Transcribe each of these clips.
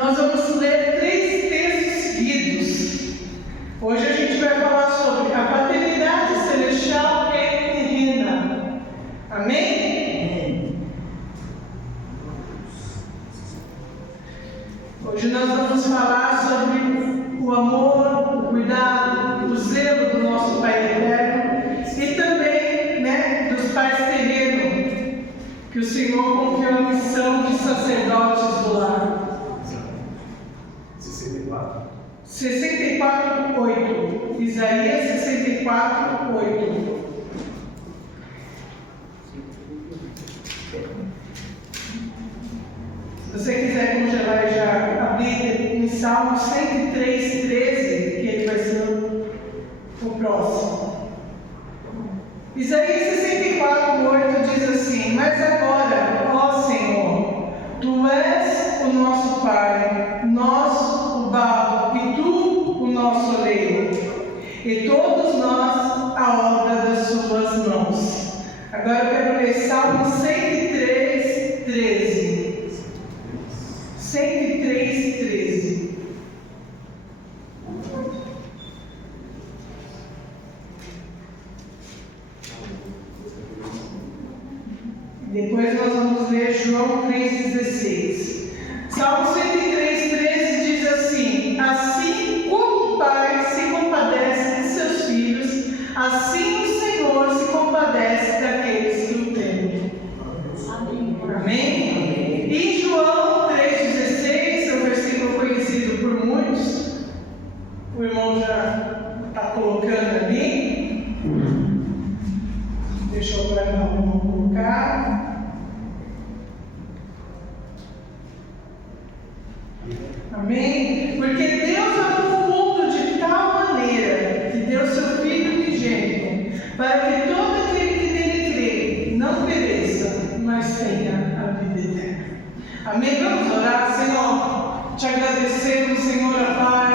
Nós vamos ler 3 textos seguidos. Hoje a gente vai falar sobre a paternidade celestial e terrena. Amém? Hoje nós vamos falar sobre o amor, o cuidado, o zelo do nosso Pai Eterno e também, dos pais terrenos, que o Senhor confiou a missão de sacerdotes do lar. 64:8. Isaías 64:8. Se você quiser congelar e já abrir em Salmo 103:13, que ele vai ser o próximo. Isaías 64:8 diz assim: Mas agora, ó Senhor, Tu és o nosso Pai, nós o barro, e Tu o nosso oleiro, e todos nós a obra das Suas mãos. Agora eu quero ler Salmo 103:13. 103:13. Depois nós vamos ler João 3:16. Salmo 103:13 diz assim: Assim como o Pai se compadece de seus filhos, assim o Senhor se compadece daqueles que o temem. Amém? E João 3:16 é um versículo conhecido por muitos. O irmão já está colocando ali. Deixa eu guardar o irmão colocar. Amém? Porque Deus amou o mundo de tal maneira que deu seu Filho unigênito, para que todo aquele que nele crê não pereça, mas tenha a vida eterna. Amém? Vamos orar. Senhor, te agradecemos, Senhor, Pai,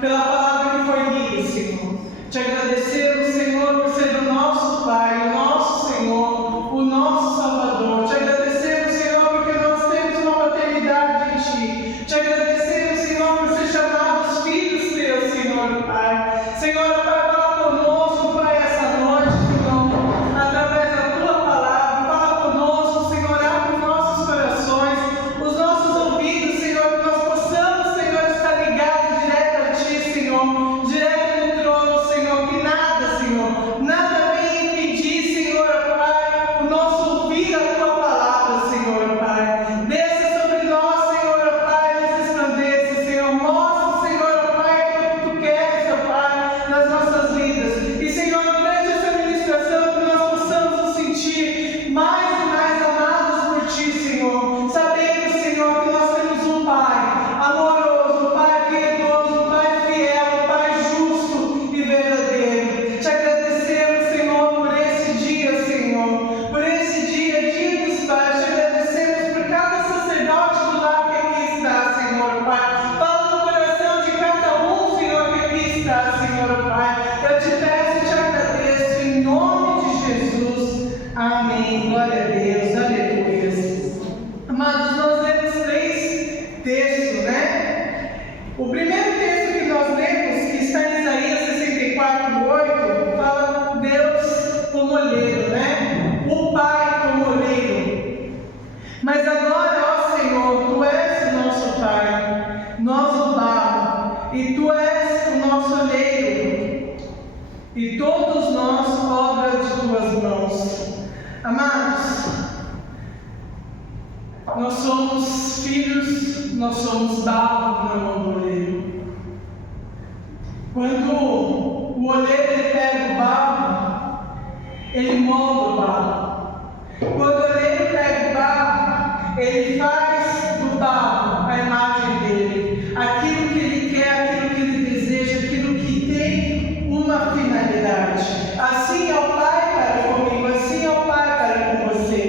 pela palavra que foi lida, Senhor. Te agradecemos, Senhor, por ser o nosso Pai, o nosso Senhor, o nosso Salvador. Te agradecemos, Senhor, porque nós temos uma paternidade em Ti. Te agradecemos, Senhor, por ser chamados filhos Teus, Senhor, Pai. Senhor, Pai, fala conosco, Pai, essa noite, Senhor, através da Tua palavra. Fala conosco, Senhor, abre os nossos corações, os nossos ouvidos, Senhor, que nós possamos, Senhor, estar ligados direto a Ti, Senhor, direto no trono, Senhor, que nada, Senhor, nada venha impedir, Senhor, Pai, o nosso ouvir a Tua palavra, Senhor, Pai. Desça sobre nós, Senhor, Pai, nos resplandeça, Senhor, mostra, Senhor, Pai, aquilo que Tu queres, Senhor, Pai, nas nossas vidas. E, Senhor, durante essa ministração, que nós possamos nos sentir mais e mais amados por Ti, Senhor, sabendo, Senhor, que nós temos um Pai amoroso, um Pai piedoso, um Pai fiel, um Pai justo e verdadeiro. Te agradecemos, Senhor, por esse dia, Senhor, por esse dia dos pais. Te agradecemos por cada sacerdote do lar que aqui está, Senhor, Pai. Fala no coração de cada um, Senhor, que aqui está, Senhor, Pai. Eu te peço e te agradeço em nome de Jesus. Amém. Glória a Deus. Aleluia. Amados, nós lemos 3 textos, O primeiro texto que nós lemos, que está em Isaías 64:8, fala Deus como olheiro, O Pai como olheiro. Mas agora, ó Senhor, Tu és o nosso Pai, nós o barro, e Tu és o nosso oleiro, e todos nós obra de Tuas mãos. Amados, nós somos filhos, nós somos barro na mão do oleiro. Quando o oleiro ele pega o barro, ele molda o barro. Quando o oleiro pega o barro, ele faz do barro a imagem dele, aquilo que ele quer, aquilo que ele deseja, aquilo que tem uma finalidade. Assim é o Pai para comigo, assim é o Pai para com você.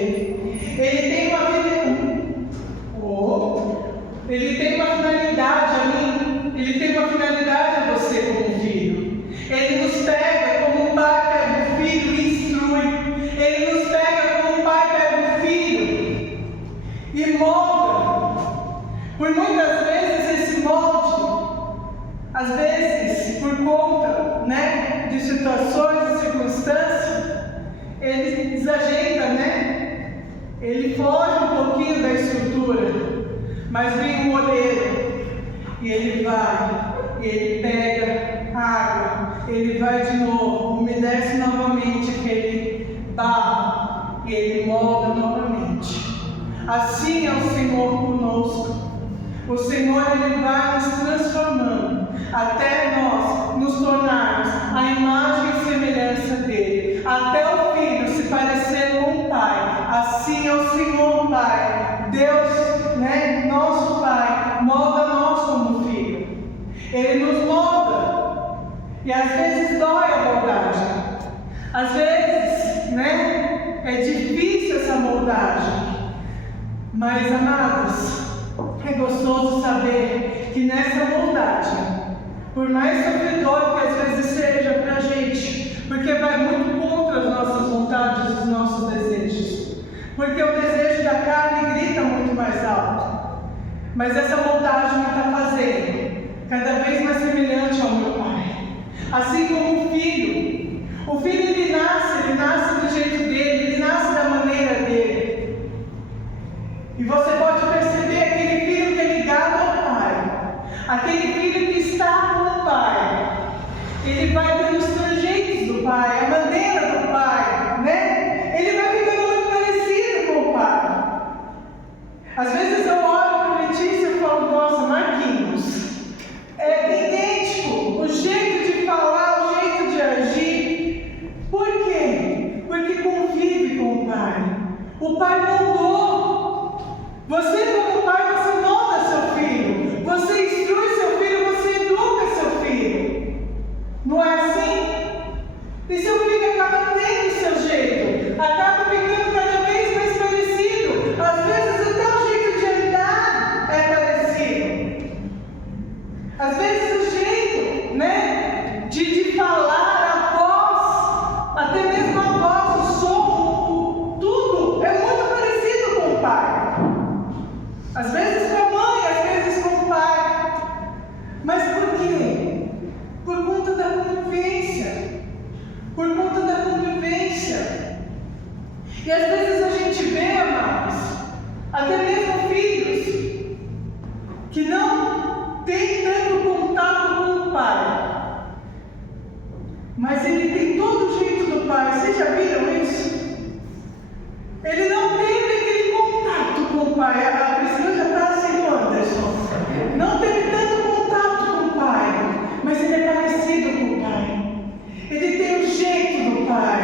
Ele tem uma finalidade a mim, ele tem uma finalidade a você como filho. Ele nos pega como um pai pega um filho e instrui. Ele nos pega como um pai pega um filho e molda. Por muitas vezes Às vezes, por conta, né, de situações e circunstâncias, ele desajeita, né? Ele foge um pouquinho da estrutura, mas vem o olheiro e ele vai, e ele pega água, ele vai de novo, umedece novamente aquele barro e ele molda novamente. Assim é o Senhor conosco. O Senhor, ele vai nos transformando até nós nos tornarmos a imagem e semelhança dele, até o Filho se parecer com o Pai. Assim é o Senhor Pai, Deus, né, nosso Pai, molda nós como Filho. Ele nos molda e às vezes dói a moldagem, às vezes, né, é difícil essa moldagem, mas, amados, é gostoso saber que nessa moldagem, por mais sofredor que às vezes seja para a gente, porque vai muito contra as nossas vontades, os nossos desejos, porque o desejo da carne grita muito mais alto, mas essa moldagem me está fazendo cada vez mais semelhante ao meu Pai. Assim como o filho ele nasce do jeito dele, ele nasce da maneira dele, e você pode perceber aquele filho que é ligado ao Pai, aquele filho que está com o Pai, ele vai dando os trejeitos do Pai, a maneira do Pai, né? Ele vai ficando muito parecido com o Pai. Às vezes eu olho para o Letícia e falo, nossa, Marquinhos, é idêntico, o jeito de falar, o jeito de agir. Por quê? Porque convive com o Pai. O Pai moldou. Você, como pai, você molda seu filho, você instrui seu filho, você educa seu filho. Não é assim? E seu filho acaba tendo o seu jeito, acaba ficando cada vez mais parecido. Às vezes até o jeito de andar é parecido. Às vezes o jeito, né, de falar, a voz, até mesmo a voz, o som, tudo é muito parecido com o pai. Às vezes com a mãe, às vezes com o pai. Mas por quê? Por conta da convivência. Por conta da convivência. E às vezes a gente vê, amados, até mesmo filhos que não têm tanto contato com o pai, mas ele tem todo o jeito do pai. Vocês já viram isso? Ele não teve aquele contato com o pai. A Priscila já está assim no Anderson. Não teve tanto contato com o pai, mas ele é parecido com o pai. Ele tem o jeito do pai.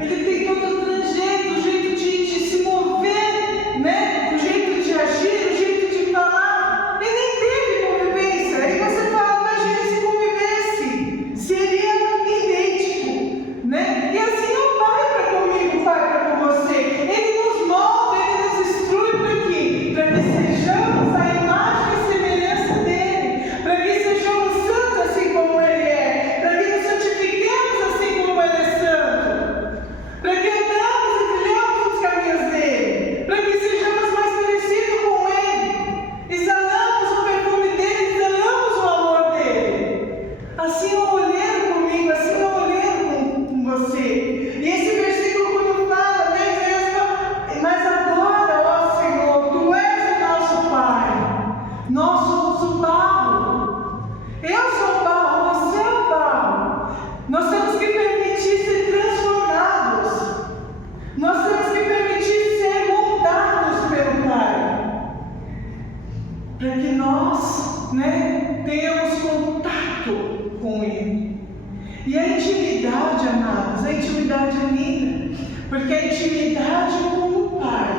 Ele tem todo o trajeto, o jeito de se mover, né? O jeito de agir, o jeito de falar. Ele nem teve convivência. Aí você fala, imagina se convivesse. Seria idêntico, né? E assim é o pai para comigo, o pai para com você. Ele nos molda, ele nos instrui para quê? Para que sejamos a imagem e semelhança dele, para que sejamos santos assim como ele é, para que nos santifiquemos assim como ele é santo, para que andamos e trilhamos os caminhos dele, para que sejamos mais parecidos com ele, exalamos o perfume dele, exalamos o amor dele. Assim é o olheiro comigo, assim é o olheiro com você. E esse versículo quando fala, né, mas agora, ó Senhor, Tu és o nosso Pai, nós somos o barro, eu sou o barro, você é o barro. Nós temos que permitir ser transformados, nós temos que permitir ser moldados pelo Pai, para que nós, né, tenhamos contato com Ele. E a intimidade, amados, a intimidade é linda, porque a intimidade com o Pai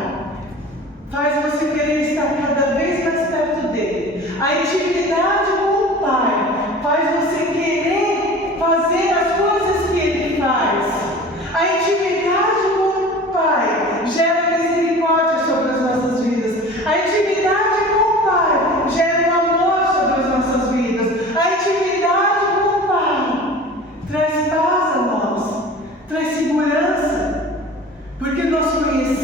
faz você querer estar cada vez mais perto dele. A intimidade com o Pai faz você querer fazer as coisas que ele faz. A intimidade com o Pai gera misericórdia sobre as nossas vidas. A intimidade com o Pai gera um amor sobre as nossas vidas. A intimidade com o Pai traz paz a nós, traz segurança, porque nós conhecemos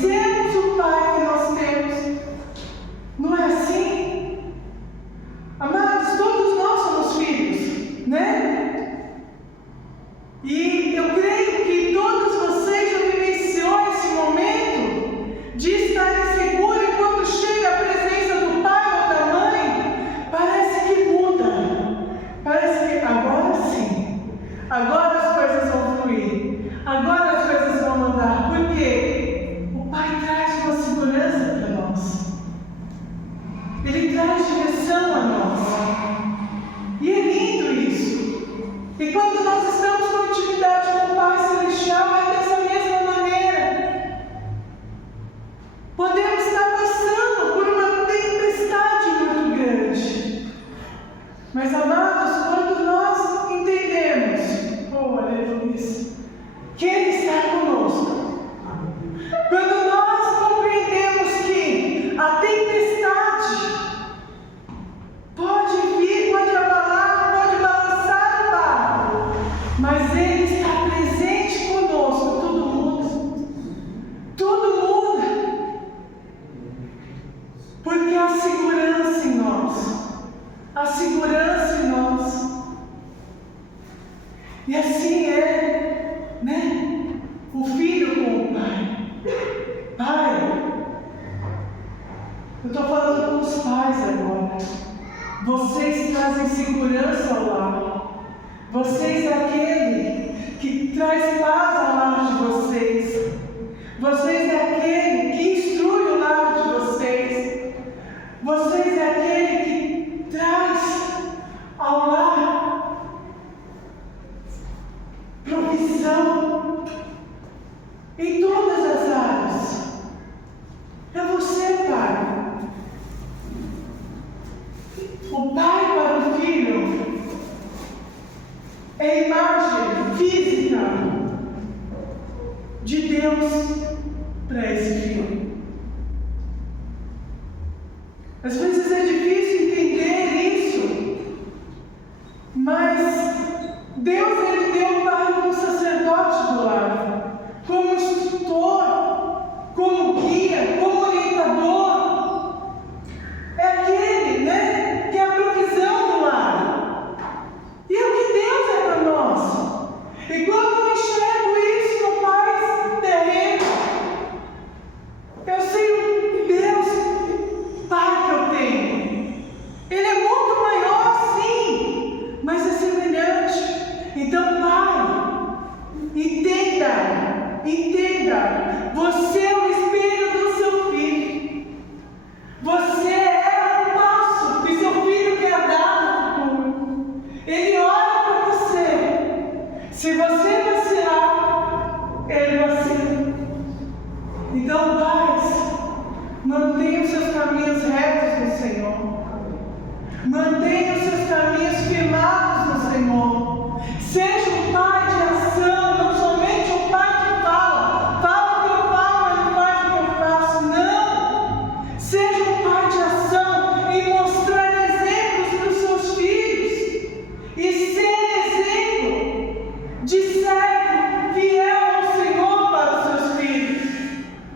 Mas, amados, quando nós entendemos, oh, aleluia, que Ele está conosco, quando nós compreendemos que a tempestade pode vir, pode abalar, pode balançar o barco, mas Ele está presente conosco, tudo muda. Tudo muda. Porque há segurança em nós. Há segurança em nós. E assim é, né? O filho com o pai. Pai, eu estou falando com os pais agora. Vocês trazem segurança ao lar. Vocês é aquele que traz paz ao lar de vocês. Vocês é aquele que instrui o lar de vocês. Vocês é aquele que traz ao lar provisão em todas as áreas. É você, pai. O pai para o filho é a imagem física de Deus para esse filho. Às vezes é difícil entender isso, mas Deus, Ele deu o pai como sacerdote do lar, como instrutor, como guia, como orientador. É aquele, né, que é a provisão do lar. E é o que Deus é para nós. E quando eu enxergo isso no Pai terreno, eu sei o Deus Pai que eu tenho. Ele é muito maior, sim, mas é semelhante. Então, Pai, entenda, você é o espelho do seu filho. Você é o passo que seu filho quer dar no futuro. Ele olha para você. Se você vacilar, ele vacila. Então, pais, mantenha os seus caminhos retos no Senhor. Mantenha os seus caminhos firmados no Senhor. Seja um pai de ação, não somente um pai que fala. Fala o que eu falo, ele faz o que eu faço. Não! Seja um pai de ação e mostrar exemplos para os seus filhos. E ser exemplo de servo fiel ao Senhor para os seus filhos.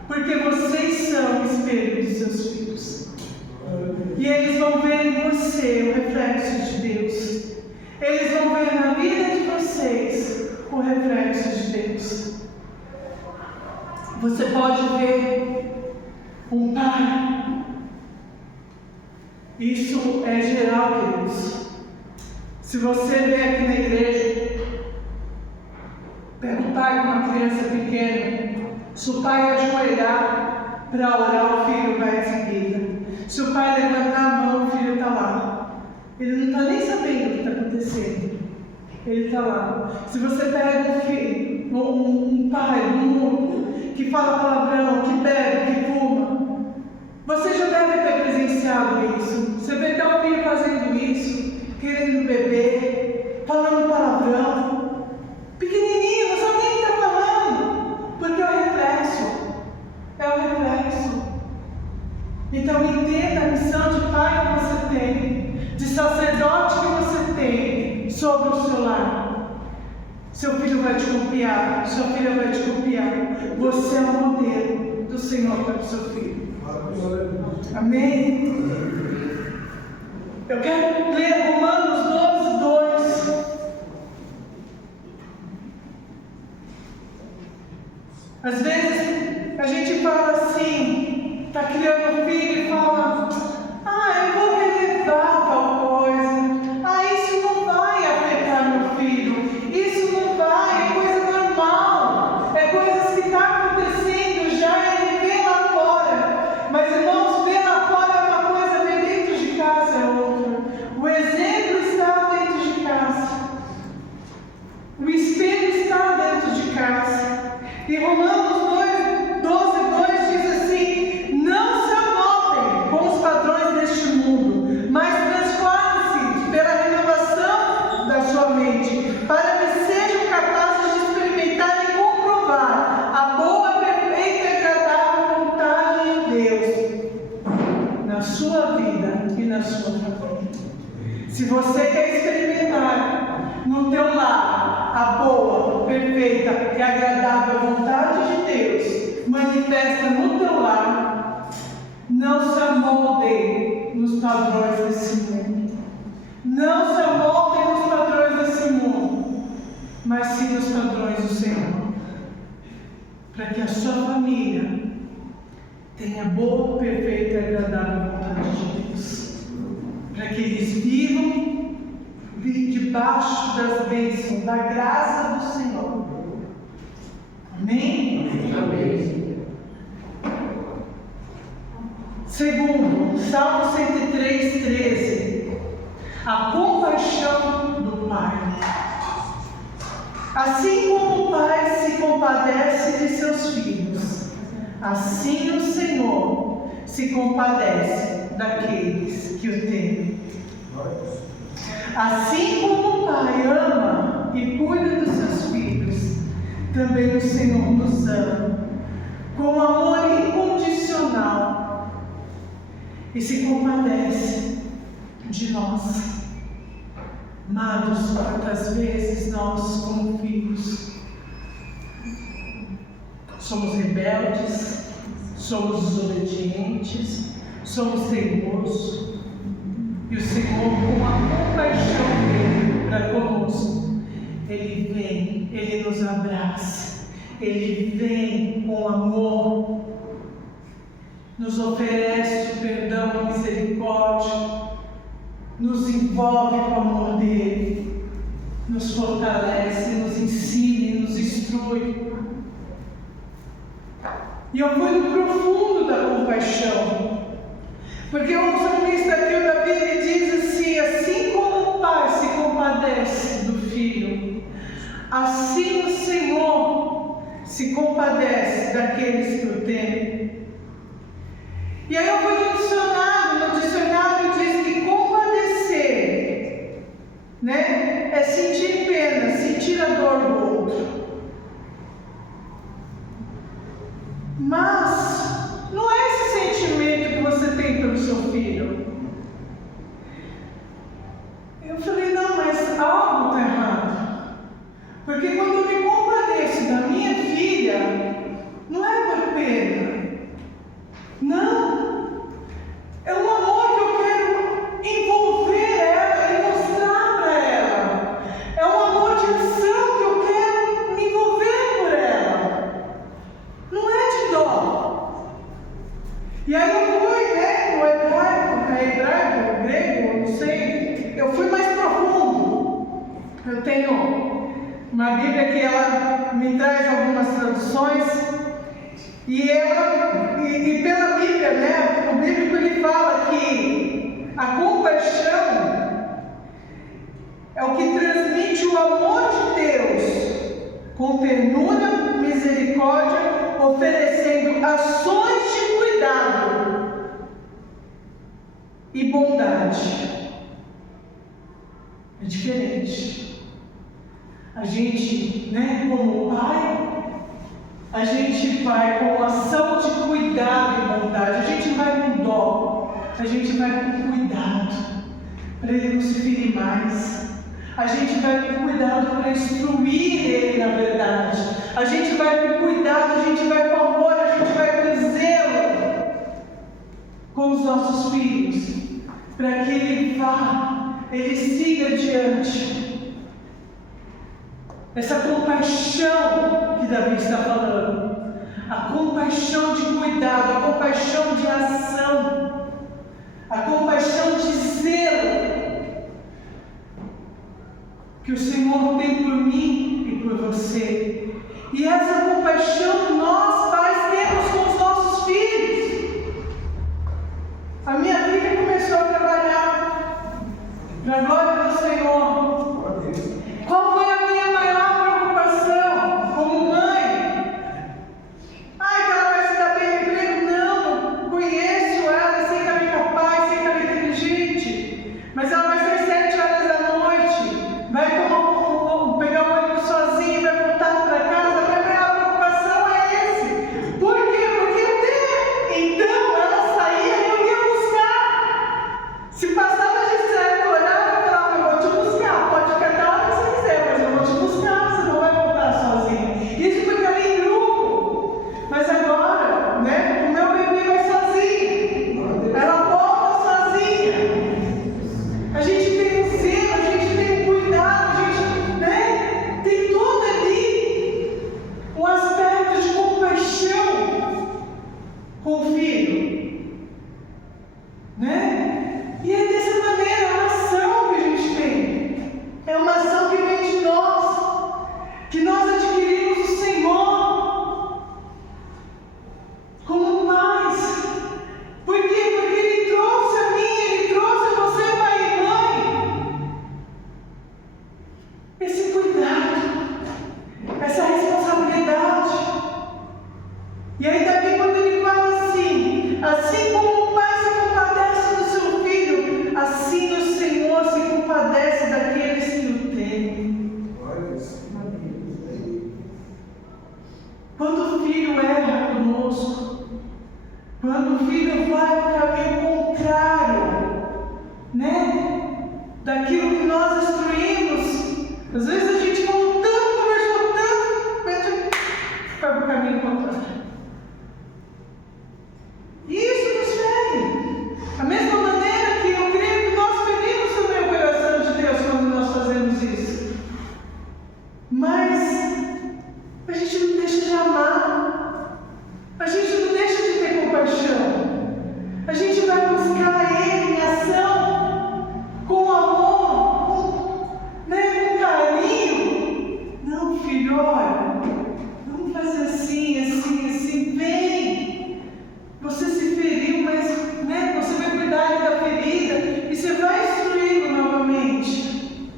Porque vocês são o espelho dos seus filhos. E eles vão ver em você o reflexo de Deus. Eles vão ver na vida de vocês o reflexo de Deus. Você pode ver um pai. Isso é geral, queridos. Se você vê aqui na igreja, pega um pai com uma criança pequena, se o pai ajoelhar para orar, o filho vai em seguida. Se o pai levantar a mão, o filho está lá. Ele não está nem sabendo o que está acontecendo. Ele está lá. Se você pega um filho, um pai do mundo, que fala palavrão, que bebe, que fuma, você já deve ter presenciado isso. Você vê até o filho fazendo isso, querendo beber, falando palavrão. Pequenininho, não sabe nem o que está falando, porque é o reflexo. É o reflexo. Então entenda a missão de pai que você tem, de sacerdote que você tem sobre o seu lar. Seu filho vai te copiar, sua filha vai te copiar. Você é o modelo do Senhor para o seu filho. Amém? Eu quero ler Romanos 12:2. Às vezes a gente fala assim, está criando um filho e fala: eu vou relevar tal coisa. Isso não vai afetar meu filho. Isso não vai, é coisa normal. É coisas que estão acontecendo já, ele vê lá fora. Mas, irmãos, ver lá fora é uma coisa, ver dentro de casa é outra. O exemplo está dentro de casa. O espelho está dentro de casa. E Romanos sua vida e na sua família. Se você quer experimentar no teu lar a boa, perfeita e agradável vontade de Deus, manifesta no teu lar, não se amolde nos padrões desse mundo. Não se amolde nos padrões desse mundo, mas sim nos padrões do Senhor. Para que a sua família tenha boa, perfeita e agradável vontade de Deus. Para que eles vivam debaixo das bênçãos, da graça do Senhor. Amém? Amém. Segundo, Salmo 103:13. A compaixão do Pai. Assim como o Pai se compadece de seus filhos, assim o Senhor se compadece daqueles que o temem. Assim como o Pai ama e cuida dos seus filhos, também o Senhor nos ama, com amor incondicional, e se compadece de nós. Amados, quantas vezes nós, como filhos, somos rebeldes, somos desobedientes, somos teimosos, e o Senhor, com a compaixão dele para conosco, Ele vem, Ele nos abraça, Ele vem com amor, nos oferece o perdão, a misericórdia, nos envolve com o amor dele, nos fortalece, nos ensina, nos instrui. E eu fui no profundo da compaixão, porque o salmista aqui, o Davi, ele diz assim: assim como o Pai se compadece do Filho, assim o Senhor se compadece daqueles que o temem. E aí eu fui no dicionário diz que compadecer, né, é sentir pena, sentir a dor do outro. Mas não é esse sentimento que você tem pelo seu filho. Eu falei, não, mas algo está errado. Porque quando eu me compadeço da minha filha, não é por pena. Não. É um amor que eu quero envolver ela e mostrar para ela. É um amor de ação que eu quero me envolver por ela. Não é de dó. E aí eu fui, né, no hebraico, grego, não sei, eu fui mais profundo. Eu tenho uma Bíblia que ela me traz algumas traduções, e pela Bíblia, né, o bíblico ele fala que a compaixão é o que transmite o amor de Deus com ternura, misericórdia, oferecendo ações de cuidado e bondade. É diferente. A gente, né, como pai, a gente vai com ação de cuidado e bondade. A gente vai com dó, a gente vai com cuidado para ele não se ferir mais. A gente vai com cuidado para instruir ele na verdade. A gente vai com cuidado, a gente vai com amor, a gente vai com zelo com os nossos filhos, para que ele vá, ele siga adiante. Essa compaixão que Davi está falando, a compaixão de cuidado, a compaixão de ação, a compaixão de zelo que o Senhor tem por mim e por você. E essa compaixão nós, pais, temos com os nossos filhos. A minha filha começou a trabalhar para a glória do Senhor. Qual foi a minha maior preocupação como mãe? Ai, que ela vai se dar bem no emprego? Não, conheço ela, sei que ela é capaz, sei que ela é inteligente. Mas ela vai sair 7 horas da noite, vai pegar o ônibus sozinha e vai voltar Quando o filho vai no caminho contrário, né? Daquilo que nós instruímos. Às vezes a gente falou tanto, conversou tanto, mas vai para o caminho contrário. E isso nos fere. A mesma maneira que eu creio que nós ferimos também o coração de Deus quando nós fazemos isso. Mas a gente não deixa de amar. A gente não deixa de ter compaixão. A gente vai buscar Ele em ação, com amor, com carinho. Não, filho, olha, vamos fazer assim, vem. Você se feriu, mas você vai cuidar da ferida e você vai instruí-lo novamente.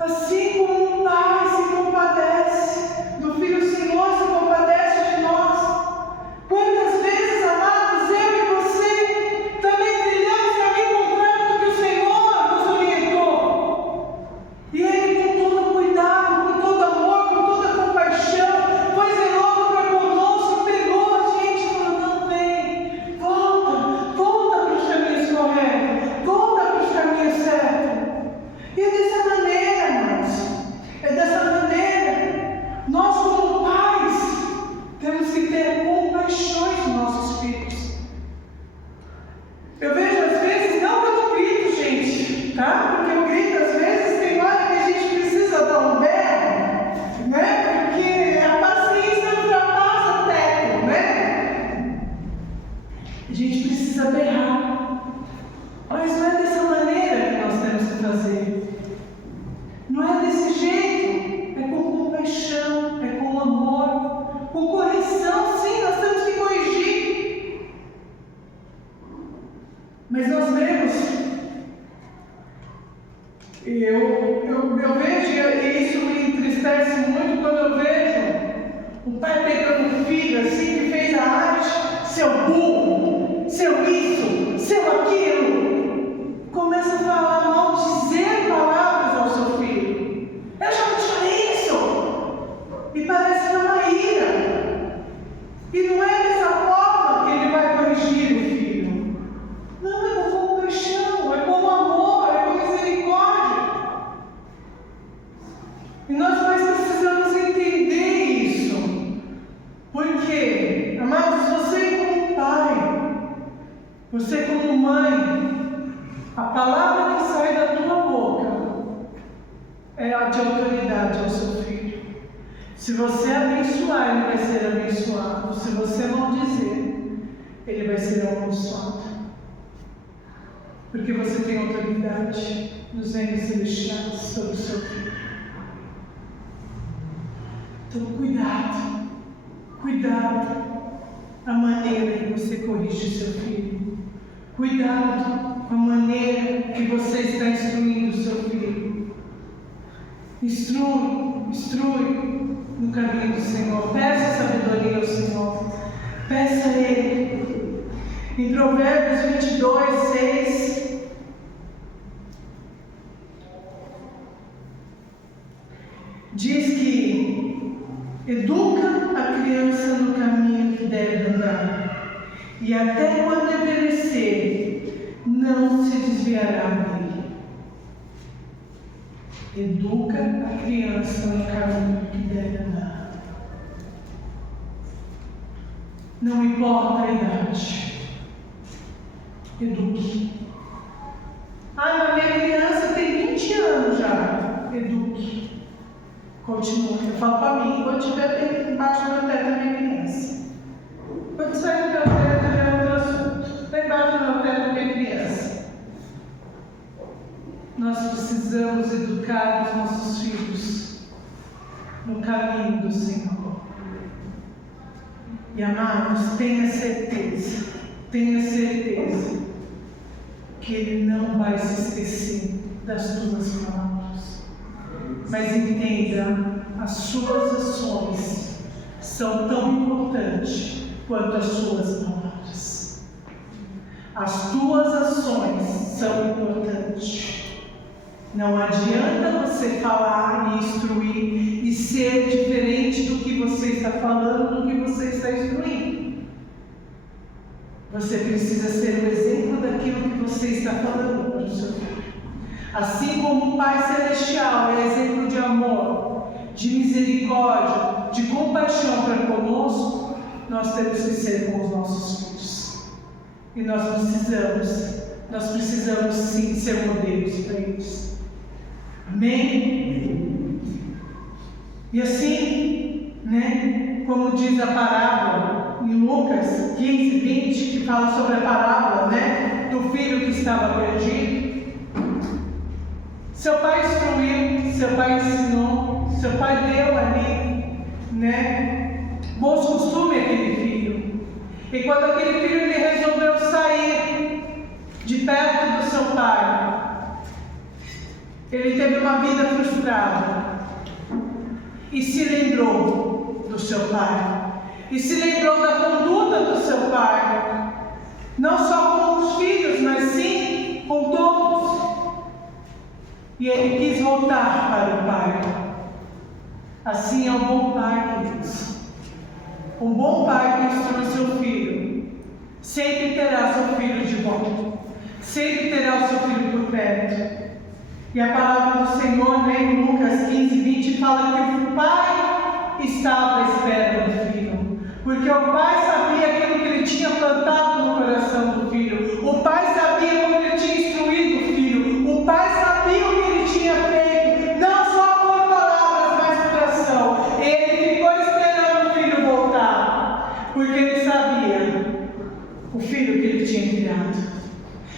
Assim como um pai se compadece do filho, o Senhor se compadece de nós. Quantas vezes, amados, eu e você também trilhamos o caminho contrário do que o Senhor nos orientou. E Ele, com todo cuidado, com todo amor, com toda compaixão, foi zeloso para conosco, pegou a gente e falou: não, vem, volta para os caminhos corretos, volta para os caminhos certos. E é dessa maneira, amados, é dessa maneira, nós como pais, temos que ter compaixão dos nossos filhos. Eu vejo às vezes, não pelo grito, gente, tá? Porque o grito às vezes tem hora que a gente precisa dar um berro, Porque a paciência ultrapassa o teto, A gente precisa berrar. Mas não é dessa maneira que nós temos que fazer. Não é desse jeito. É com compaixão, é com amor, com correção. Sim, nós temos que corrigir. Mas nós vemos, eu vejo, e isso me entristece muito quando eu vejo o pai pegando um filho assim que fez a arte, seu burro, seu isso, seu aquilo, começa a falar, maldizer palavras ao seu filho. Eu já não te falei isso! E parece uma ira. E não é dessa forma que ele vai corrigir o filho. Não, é com compaixão, é com amor, é com misericórdia. E nós precisamos entender isso. Porque, amados, você como pai, você como mãe, a palavra que sai da tua boca é a de autoridade ao seu filho. Se você abençoar, ele vai ser abençoado. Se você maldizer, ele vai ser amaldiçoado. Porque você tem autoridade nos reinos celestiais sobre o seu filho. Então, cuidado a maneira que você corrige seu filho. Cuidado com a maneira que você está instruindo o seu filho. Instrui no caminho do Senhor. Peça sabedoria ao Senhor. Peça a Ele. Em Provérbios 22, 6, diz que educa a criança no caminho que deve andar, e até quando envelhecer, não se desviará dele. Educa a criança no caminho que deve andar. Não importa a idade. Eduque. Mas minha criança tem 20 anos já. Eduque. Continua. Eu falo para mim, quando estiver embaixo do meu teto da minha criança. Quando sair do meu teto, já é outro assunto. Está embaixo do meu teto da minha criança. Nós precisamos educar os nossos filhos no caminho do Senhor. E amados, tenha certeza que Ele não vai se esquecer das tuas palavras. Mas entenda, as suas ações são tão importantes quanto as suas palavras. As tuas ações são importantes. Não adianta você falar e instruir e ser diferente do que você está falando, do que você está instruindo. Você precisa ser o exemplo daquilo que você está falando para o seu filho. Assim como o Pai Celestial é exemplo de amor, de misericórdia, de compaixão para conosco, nós temos que ser com os nossos filhos. E nós precisamos sim ser modelos para eles. Amém? E assim, como diz a parábola em Lucas 15, 20, que fala sobre a parábola, do filho que estava perdido. Seu pai instruiu, seu pai ensinou, seu pai deu ali, bons costumes àquele filho. E quando aquele filho ele resolveu sair de perto do seu pai, ele teve uma vida frustrada e se lembrou do seu pai, e se lembrou da conduta do seu pai, não só com os filhos, mas sim com todos. E ele quis voltar para o pai. Assim é um bom pai, queridos. Um bom pai que instrui seu filho sempre terá seu filho de volta, sempre terá o seu filho por perto. E a palavra do Senhor, em Lucas 15, 20, fala que o pai estava à espera do filho, porque o pai sabia aquilo que ele tinha plantado no coração do filho, o pai sabia como ele tinha instruído o filho, o pai sabia o que ele tinha feito, não só por palavras, mas por ação. Ele ficou esperando o filho voltar, porque ele sabia o filho que ele tinha criado.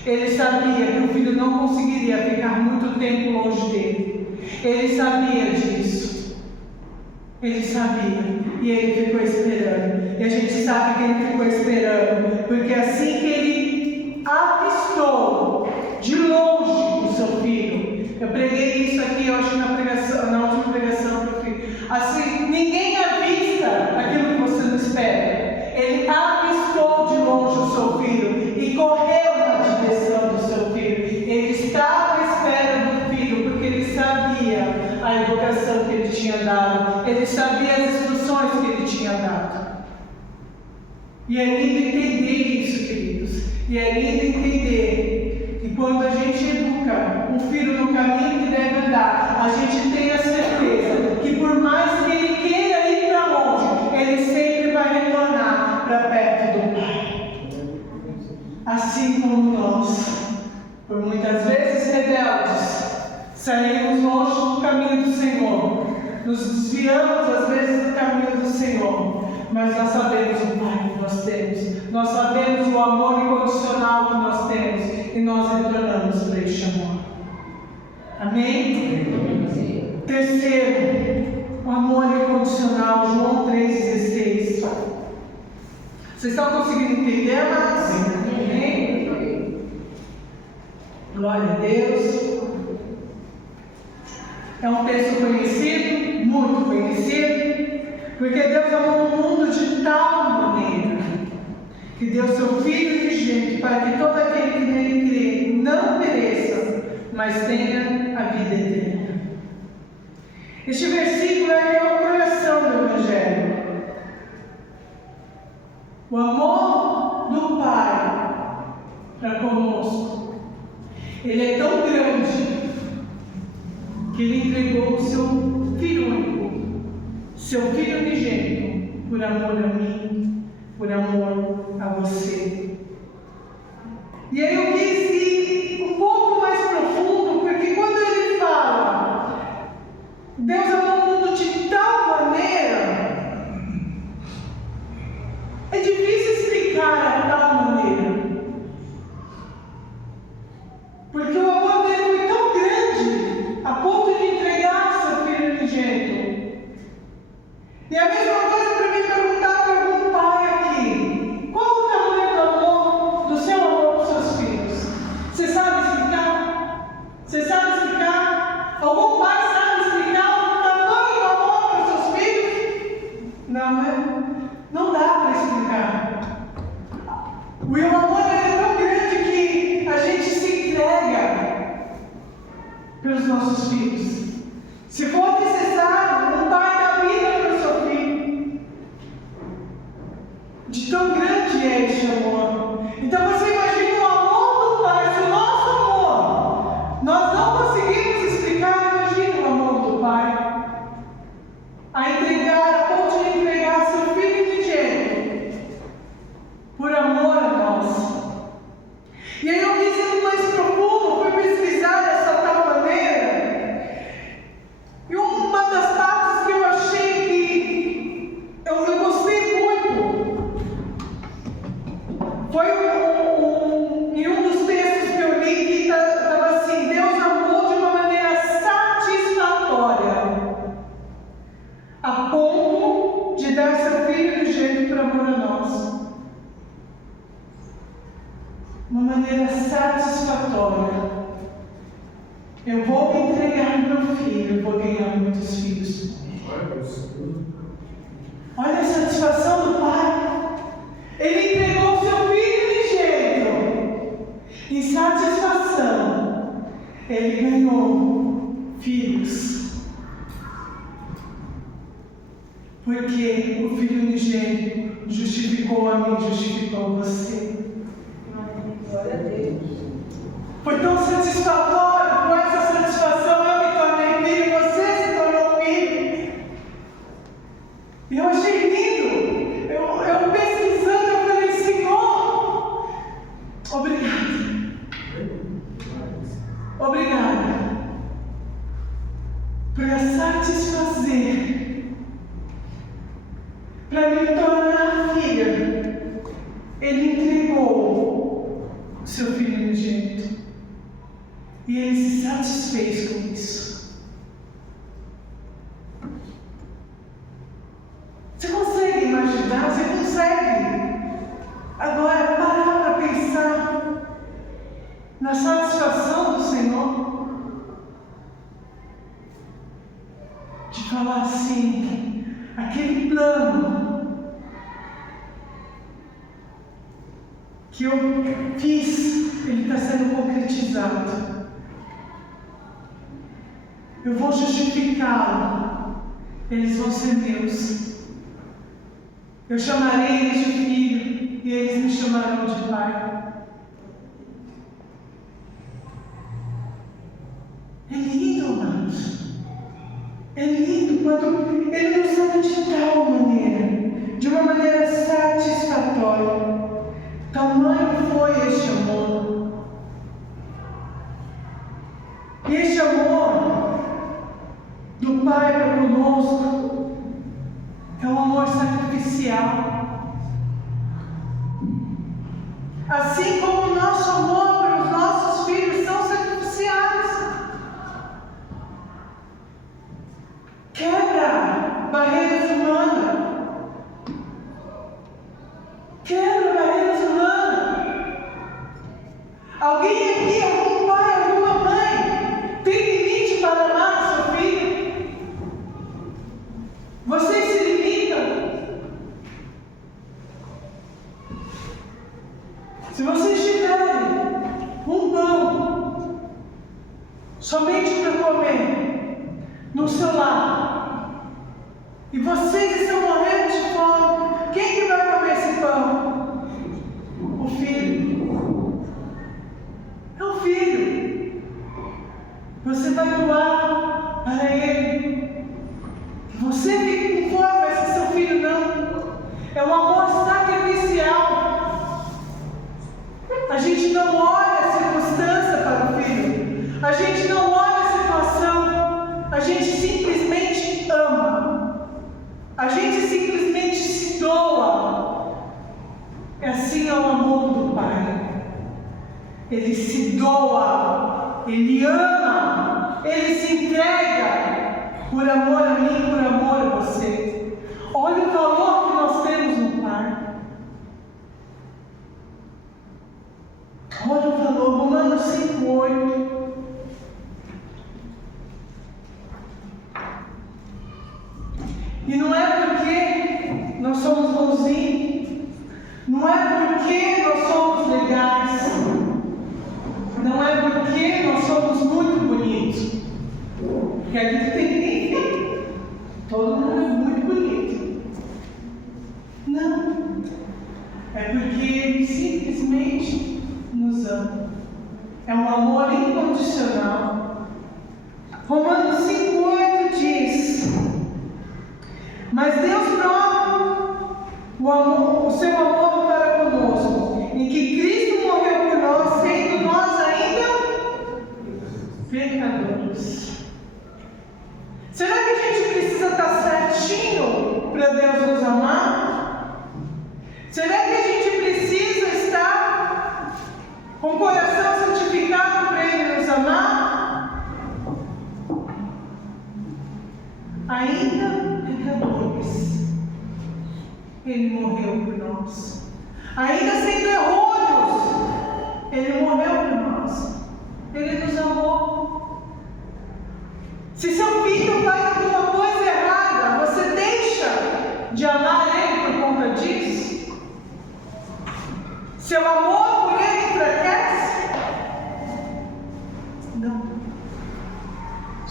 Ele sabia que o filho não conseguiria ficar muito tempo longe dele. Ele sabia disso. Ele sabia. E ele ficou esperando. E a gente sabe que ele ficou esperando, porque assim que ele avistou de longe o seu filho, eu preguei isso aqui, eu acho, na última pregação que eu fiz. Assim, ninguém avista aquilo que você não espera. Ele avistou de longe o seu filho e correu na direção do seu filho. Ele estava à espera do filho, porque ele sabia a educação que ele tinha dado, ele sabia as instruções que ele tinha dado. E é lindo entender isso, queridos. E é lindo entender que quando a gente educa um filho no caminho que deve andar, a gente tem a certeza que por mais que ele queira ir para longe, ele sempre vai retornar para perto do Pai. Assim como nós, por muitas vezes rebeldes, saímos longe do caminho do Senhor, nos desviamos às vezes do caminho do Senhor, mas nós sabemos o Pai que nós temos, nós sabemos o amor incondicional que nós temos, e nós retornamos para este amor. Amém? Terceiro, o amor incondicional, João 3,16. Vocês estão conseguindo entender, amados? Amém? Glória a Deus. É um texto conhecido, muito conhecido, porque Deus amou o mundo de tal maneira que deu seu Filho unigênito para que todo aquele que nele crê não pereça, mas tenha a vida eterna. Este versículo é o coração do Evangelho. O amor do Pai para conosco, ele é tão grande que ele entregou o seu Filho único, seu Filho unigênito, por amor a mim, por amor a você. E aí eu quis ir um pouco mais profundo, porque quando ele fala, Deus amou o mundo de tal maneira, é difícil explicar a tal maneira, porque o amor dele foi tão grande, a ponto de entregar seu Filho unigênito. E a mesma coisa para me perguntar para algum pai aqui: qual o tamanho do amor, do seu amor para os seus filhos? Você sabe explicar? Você sabe explicar? Algum pai sabe explicar o tamanho do amor para os seus filhos? Não, né? Não dá para explicar. O amor é tão grande que a gente se entrega pelos nossos filhos. Se for necessário, um pai dá vida para o seu filho. De tão grande é este amor. uma maneira satisfatória. Eu vou me entregar no meu filho, eu vou ganhar muitos filhos. Olha a satisfação do pai. Ele entregou o seu filho unigênito. Em satisfação, ele ganhou filhos. Porque o filho unigênito justificou a mim, justificou você. Glória a Deus. Foi tão satisfatório. Com essa satisfação eu me tornei filho, você se tornou filho. E eu achei lindo. Eu pesquisando, eu falei, Senhor, obrigado. Obrigado por satisfazer, para me tornar filha. Ele entregou o seu filho unigênito. E ele se satisfez com isso. Você consegue imaginar? Você consegue agora parar para pensar na satisfação do Senhor? De falar assim, aquele plano que eu fiz, ele está sendo concretizado. Eu vou justificá-lo. Eles vão ser meus. Eu chamarei eles de filho e eles me chamarão de pai. É lindo, amados. É lindo quando ele nos ama de tal maneira, de uma maneira satisfatória. Tamanho foi este amor. E este amor do Pai para conosco é um amor sacrificial. Assim como o nosso amor para os nossos filhos são sacrificiais. Quebra barreiras humanas. Quebra barreiras humanas. Alguém aqui, algum pai, alguma mãe, tem limite para amar seu filho? Vocês se limitam? Se vocês tiverem um pão somente para comer no seu lar, e vocês estão morrendo de fome, quem que vai comer esse pão? O filho. É o filho. Você vai doar para ele. Você fica com fome, mas que seu filho não. É um amor sacrificial. A gente não olha a circunstância para o filho. A gente não olha a situação. A gente simplesmente ama. A gente simplesmente se doa. Assim é o amor do Pai. Ele se doa. Ele ama. Ele se entrega. Por amor a mim, por amor a você. Olha o valor que nós temos no Pai. Olha o valor. Romanos 5:8. E não é porque nós somos bonzinhos, não é porque nós somos legais, não é porque nós somos muito bonitos, porque aqui não tem ninguém feio, todo mundo é muito bonito. Não, é porque Ele simplesmente nos ama. É um amor incondicional. Romanos 5:8 diz: mas Deus prova o seu amor para conosco, em que Cristo morreu por nós, sendo nós ainda pecadores. Será que a gente precisa estar certinho para Deus nos amar? Será que a gente precisa estar com o coração santificado para Ele nos amar? Ainda pecadores, Ele morreu por nós. Ainda sendo errôneos,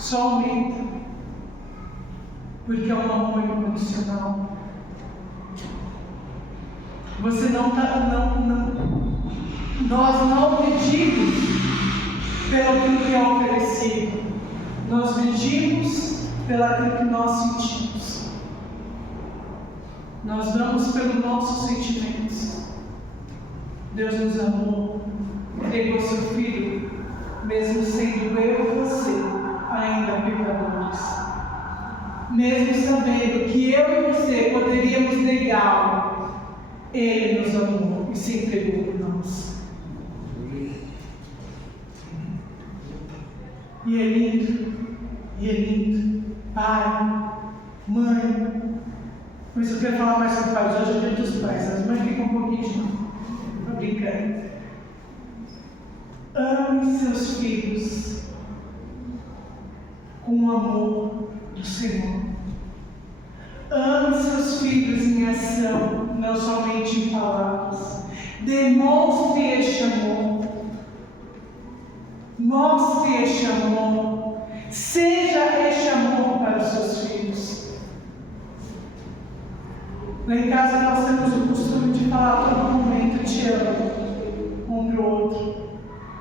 Só aumenta. Porque é um amor incondicional. Você nós não medimos pelo que é oferecido. Nós medimos pelo que nós sentimos. Nós damos pelos nossos sentimentos. Deus nos amou, entregou seu Filho, mesmo sendo eu e você ainda pecadores. Mesmo sabendo que eu e você poderíamos negá-lo, Ele nos amou e se entregou por nós. E é lindo, pai, mãe. Por isso eu quero falar mais sobre pais. Hoje é dia dos pais, as mães ficam um pouquinho de novo. Estou brincando. Ame seus filhos com o amor do Senhor. Ame seus filhos em ação, não somente em palavras. Demonstre este amor. Mostre este amor. Seja este amor para os seus filhos. Lá em casa nós temos o costume de falar a todo momento: te amo, um para o outro.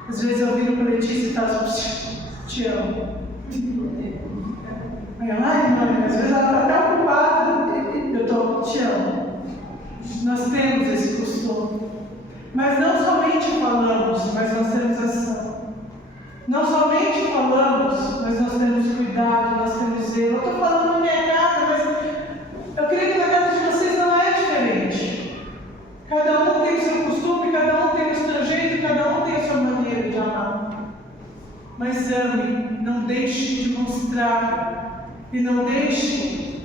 Às vezes eu viro para a Letícia e falo: te amo. Ai, mãe, às vezes ela está até ocupada. Eu estou: te amo. Nós temos esse costume. Mas não somente falamos, mas nós temos ação. Não somente falamos, mas nós temos cuidado, nós temos zelo. Eu estou falando na minha casa, mas eu creio que na casa de vocês não é diferente. Cada um tem o seu costume, cada um tem o seu jeito, cada um tem a sua maneira de amar. Mas ame, não deixe de mostrar, e não deixe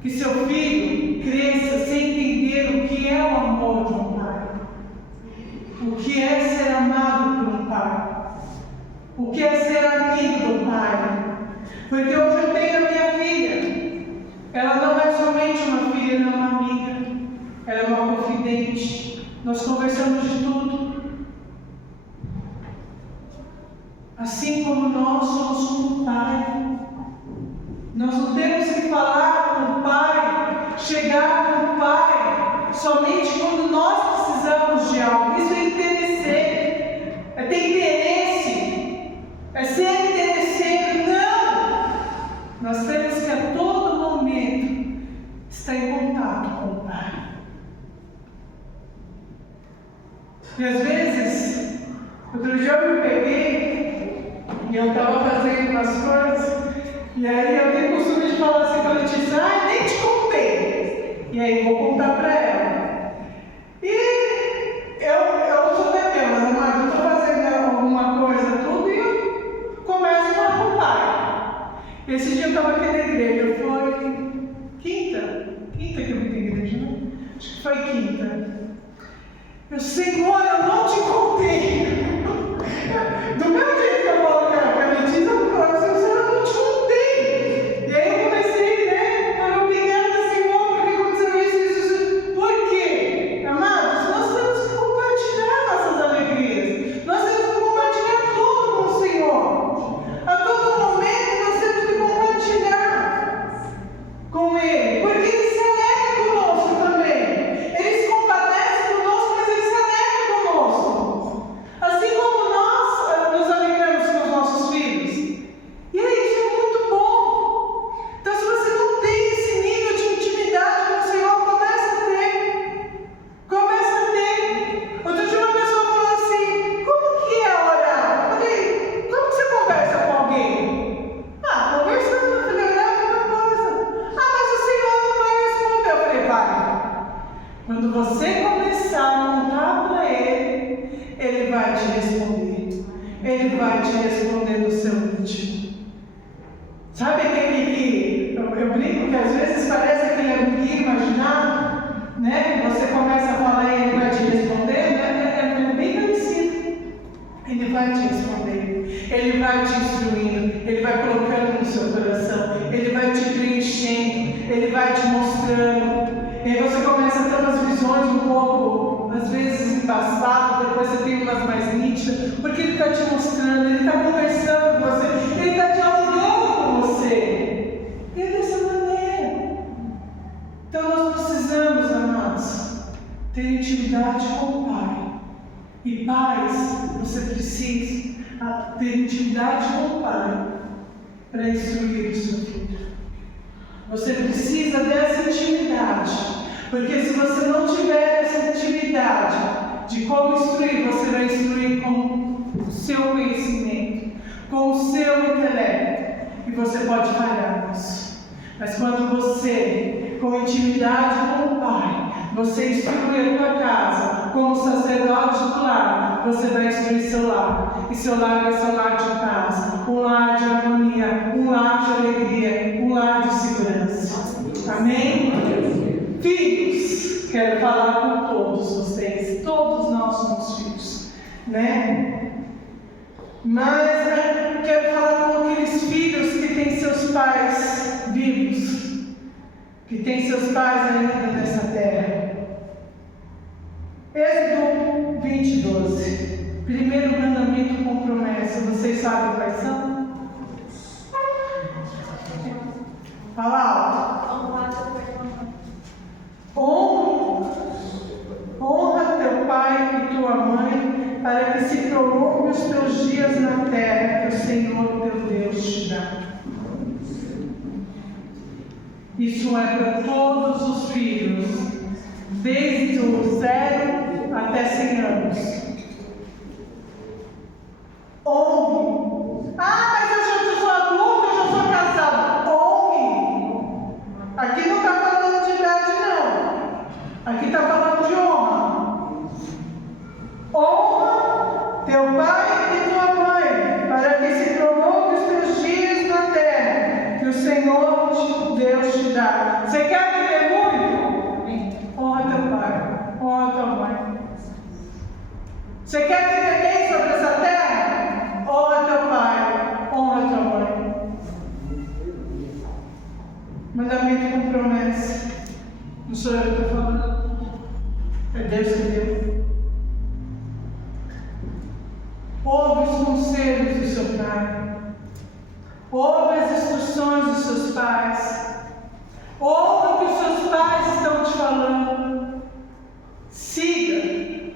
que seu filho cresça sem entender o que é o amor de um pai, o que é ser amado por um pai. O que é ser amigo do Pai? Porque hoje eu tenho a minha filha. Ela não é somente uma filha, ela é uma amiga. Ela é uma confidente. Nós conversamos de tudo. Assim como nós somos com o Pai. Nós não temos que falar com o Pai, chegar com o Pai, somente quando nós precisamos de algo. Isso é interesseiro. É ter interesse. É ser interesseiro, não! Nós temos que a todo momento estar em contato com o Pai. E às vezes, outro dia eu me peguei e eu estava fazendo umas coisas, e aí eu tenho o costume de falar assim para a Letícia: nem te contei. E aí vou contar para ela. E eu sou daquela, mas eu estou fazendo alguma coisa, tudo, e eu começo a falar com o Pai. Esse dia eu estava aqui na igreja, foi quinta que eu vim da igreja, né? Acho que foi quinta. Senhor, eu não te contei. Do mesmo jeito que eu falo com a Letícia, eu falo: Senhor, eu não te contei. E aí eu comecei, né? Obrigada, Senhor, porque aconteceu isso. Por quê? Amados, nós temos que compartilhar nossas alegrias. Nós temos que compartilhar tudo com o Senhor. A todo momento nós temos que compartilhar com Ele, porque Ele se alegra conosco também. Ele se compadece conosco, mas Ele se alegra conosco. Assim como nós nos alegramos com os nossos filhos. E aí, isso é muito bom. Então, se você não tem esse nível de intimidade com o Senhor, começa a ter. Começa a ter. Outro dia uma pessoa falou assim: como que é orar? Eu falei: como que você conversa com alguém? Conversando. Eu falei: orar é uma coisa. Mas o Senhor não vai responder. Eu falei: vai. Quando você começar a contar para Ele, Ele vai te responder. Ele vai te responder no seu íntimo. Sabe aquele que eu brinco que às vezes parece aquele amiguinho imaginado, né? Que você começa a falar e Ele vai te responder, né? É bem parecido. Ele vai te responder. Ele vai te instruindo. Ele vai colocando no seu coração. Ele vai te preenchendo. Ele vai te mostrando. E aí você começa a ter umas visões um pouco, às vezes, embaçadas, depois você tem umas mais nítidas, porque Ele está te mostrando, Ele está conversando com você, Ele está dialogando com intimidade com o Pai. E pais, você precisa ter intimidade com o Pai para instruir o seu filho. Você precisa dessa intimidade, porque se você não tiver essa intimidade de como instruir, você vai instruir com o seu conhecimento, com o seu intelecto, e você pode falhar nisso. Mas quando você, com intimidade com o Pai, você instrui a tua casa como sacerdote do lar, você vai instruir seu lar. E seu lar vai ser um lar de paz, um lar de harmonia, um lar de alegria, um lar de segurança. Amém? Filhos, quero falar com todos vocês. Todos nós somos filhos, né? Mas eu quero falar com aqueles filhos que têm seus pais vivos, que têm seus pais ainda nessa terra. Êxodo 20:12. Primeiro mandamento com promessa. Vocês sabem quais são? Fala alto. Honra teu pai e tua mãe, para que se prolongue os teus dias na terra que o Senhor teu Deus te dá. Isso é para todos os filhos, desde o 0 até 100 anos. Honre. Mas eu já sou adulto, eu já sou casado. Honre. Aqui não está falando de idade, não. Aqui está falando de honra. Honra teu pai e tua mãe, para que se prolongue os teus dias na terra que o Senhor Deus te dá. Você quer viver muito? Honra teu pai, honra tua mãe. Você quer viver bem sobre essa terra? Honra teu pai, honra tua mãe. Mandamento com promessa. Não sou eu que estou falando. É Deus que deu. Ouve os conselhos do seu pai. Ouve as instruções dos seus pais. Ouve o que os seus pais estão te falando. Siga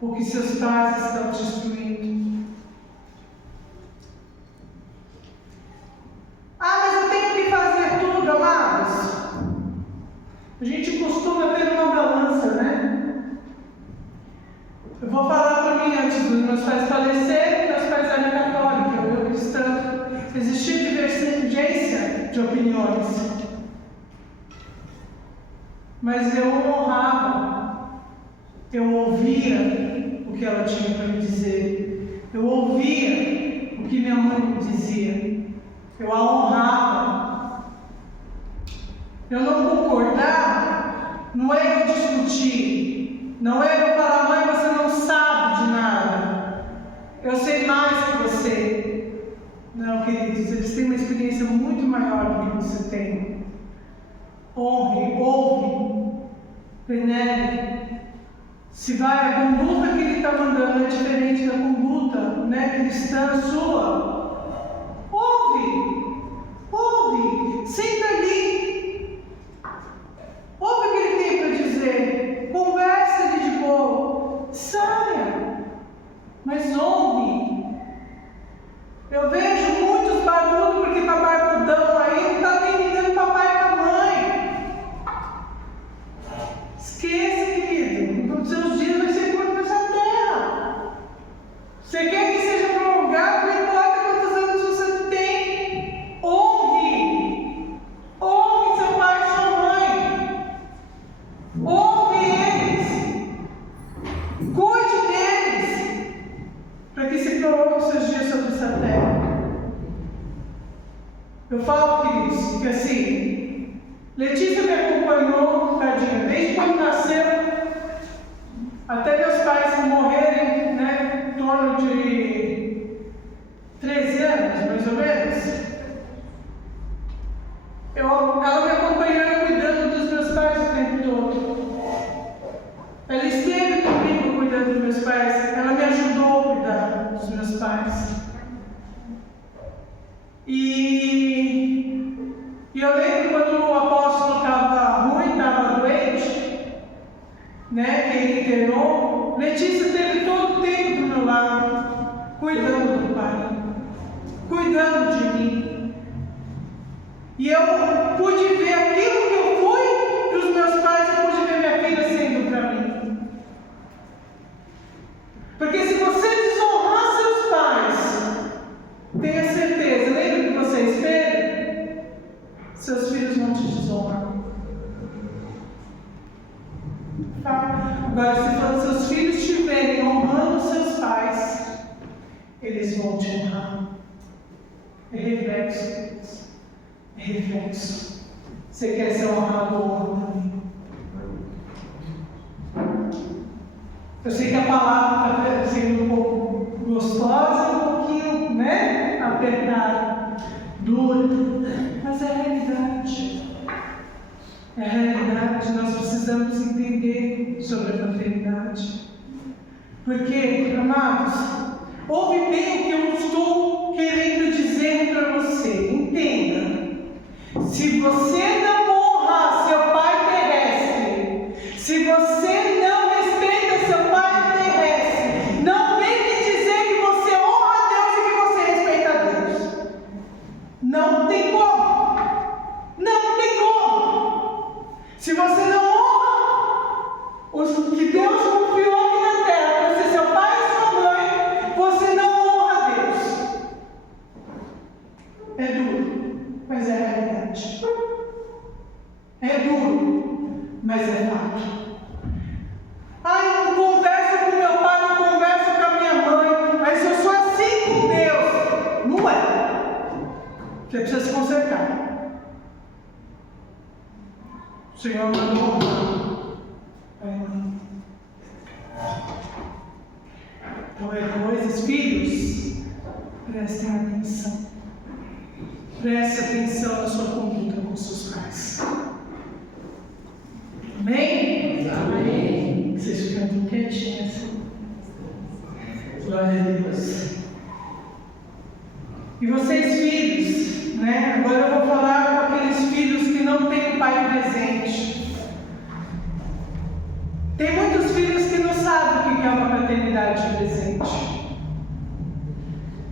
o que seus pais estão te instruindo. Mas eu tenho que fazer tudo, amados. A gente costuma ter uma balança, né? Eu vou falar por mim antes dos meus pais falecerem. Meus pais eram católicos, eu cristã. Existia divergência de opiniões. Mas eu honrava, eu ouvia o que ela tinha para me dizer, eu ouvia o que minha mãe me dizia, eu a honrava. Eu não concordar não é eu discutir, não é eu falar, mãe, você não sabe de nada, eu sei mais que você. Não, queridos, eles têm uma experiência muito maior do que você tem. Honre, ouve, venere. Se vai, a conduta que ele está mandando é diferente da conduta, né, cristã sua. Ouve, senta ali. Ouve o que ele tem para dizer. Conversa de boa. Saia, mas honre. Eu vejo muitos barbudos porque está barbudão aí, não está nem ligando papai e mamãe. Esqueça, querido, os seus dias vai ser curto nessa terra. Você quer que seja prolongado, não importa quantos anos você tem. Honre seu pai e sua mãe. Honre eles. Cuide deles, para que se prolongue os seus dias sobre essa terra. Eu falo, queridos, que assim, Letícia me acompanhou, tadinha, desde quando nasceu, até meus pais morrerem, né, em torno de 13 anos, mais ou menos. Ela me acompanhou cuidando dos meus pais o tempo todo. Ela esteve comigo cuidando dos meus pais, ela me ajudou a cuidar dos meus pais. E eu lembro quando o apóstolo estava ruim, estava doente, né, que ele Letícia teve todo o tempo do meu lado, cuidando do Pai, cuidando de mim. E eu pude ver aquilo que eu fui para os meus pais, eu pude ver minha filha sendo para mim. Porque se você desonrar seus pais, tenha certeza, lembra que você espera? Seus filhos vão te desonrar. Agora, se seus filhos estiverem honrando seus pais, eles vão te honrar. É reflexo. É reflexo. Você quer ser honrado, honra também. Eu sei que a palavra está sendo um pouco gostosa, um pouquinho, né? Apertada, dura, mas é a realidade. É a realidade, nós precisamos entender sobre a paternidade. Porque, amados, ouve bem o que eu estou querendo dizer para você. Entenda. Se você não honra seu pai terrestre, se você não respeita seu pai terrestre, não vem me dizer que você honra a Deus e que você respeita a Deus. Não tem como. Não tem como. Se você não honra o que Deus confiou aqui na terra para ser seu pai e sua mãe, você não honra a Deus. É duro, mas é a realidade. É duro, mas é fato. Ai, não conversa com meu pai, não conversa com a minha mãe, mas eu sou assim com Deus. Não é. Você precisa se consertar. O Senhor mandou honrar. Qualquer coisa, filhos, prestem atenção. Preste atenção na sua conduta com seus pais. Amém? Amém. Vocês ficam tão quietinhos assim. Glória a Deus. E vocês, filhos, né? Agora eu vou falar com aqueles filhos que não têm o pai presente. Tem muitos filhos que não sabem o que é uma paternidade presente.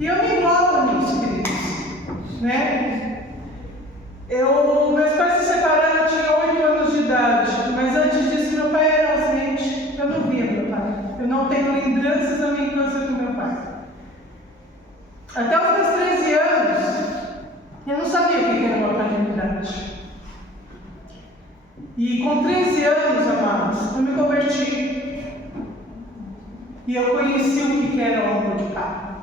E eu me envolvo nisso, queridos. Né? Meus pais se separaram, eu tinha 8 anos de idade. Mas antes disso, meu pai era ausente. Eu não via meu pai. Eu não tenho lembranças da minha infância com meu pai. Até os meus 13 anos, eu não sabia o que era uma paternidade. E com 13 anos, amados, eu me converti. E eu conheci o que era o amor de pai.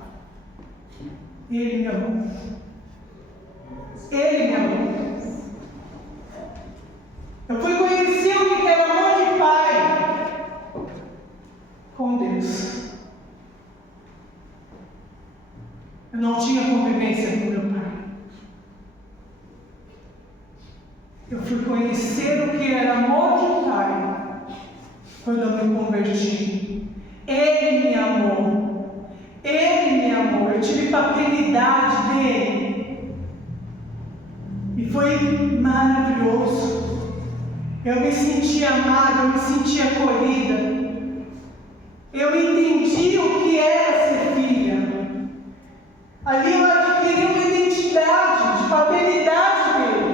Ele me amou. Ele me amou. Eu fui conhecer o que era amor de pai com Deus. Eu não tinha convivência com meu pai. Eu fui conhecer o que era amor de pai quando eu me converti. Ele me amou. Ele me amou. Eu tive paternidade dele. E foi maravilhoso. Eu me senti amada, eu me senti acolhida. Eu entendi o que era ser filha. Ali eu adquiri uma identidade de paternidade dele.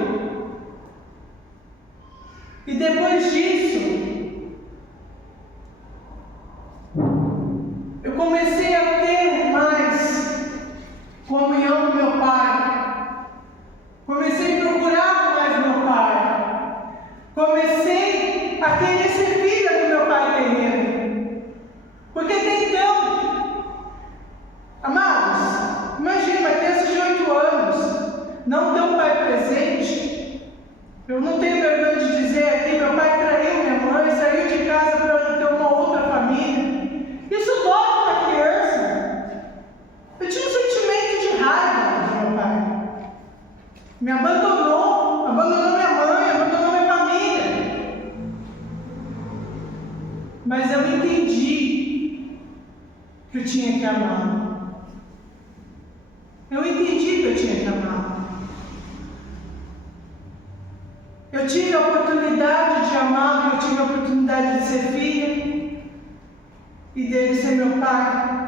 E depois disso, eu comecei a ter mais comunhão com meu pai. Comecei a procurar mais meu pai. Comecei a querer ser filha do meu pai terreno. Porque até então, amados, imagina uma criança de 8 anos, não ter um pai presente. Eu não tenho vergonha de dizer aqui, meu pai traiu minha mãe, saiu de casa para ter uma outra família. Isso dói para a criança. Eu tinha um sentimento de raiva do meu pai. Me abandonou minha mãe, abandonou minha família. Mas eu entendi que eu tinha que amar. Eu entendi que eu tinha que amar. Eu tive a oportunidade de amar, eu tive a oportunidade de ser filha. e dele ser meu pai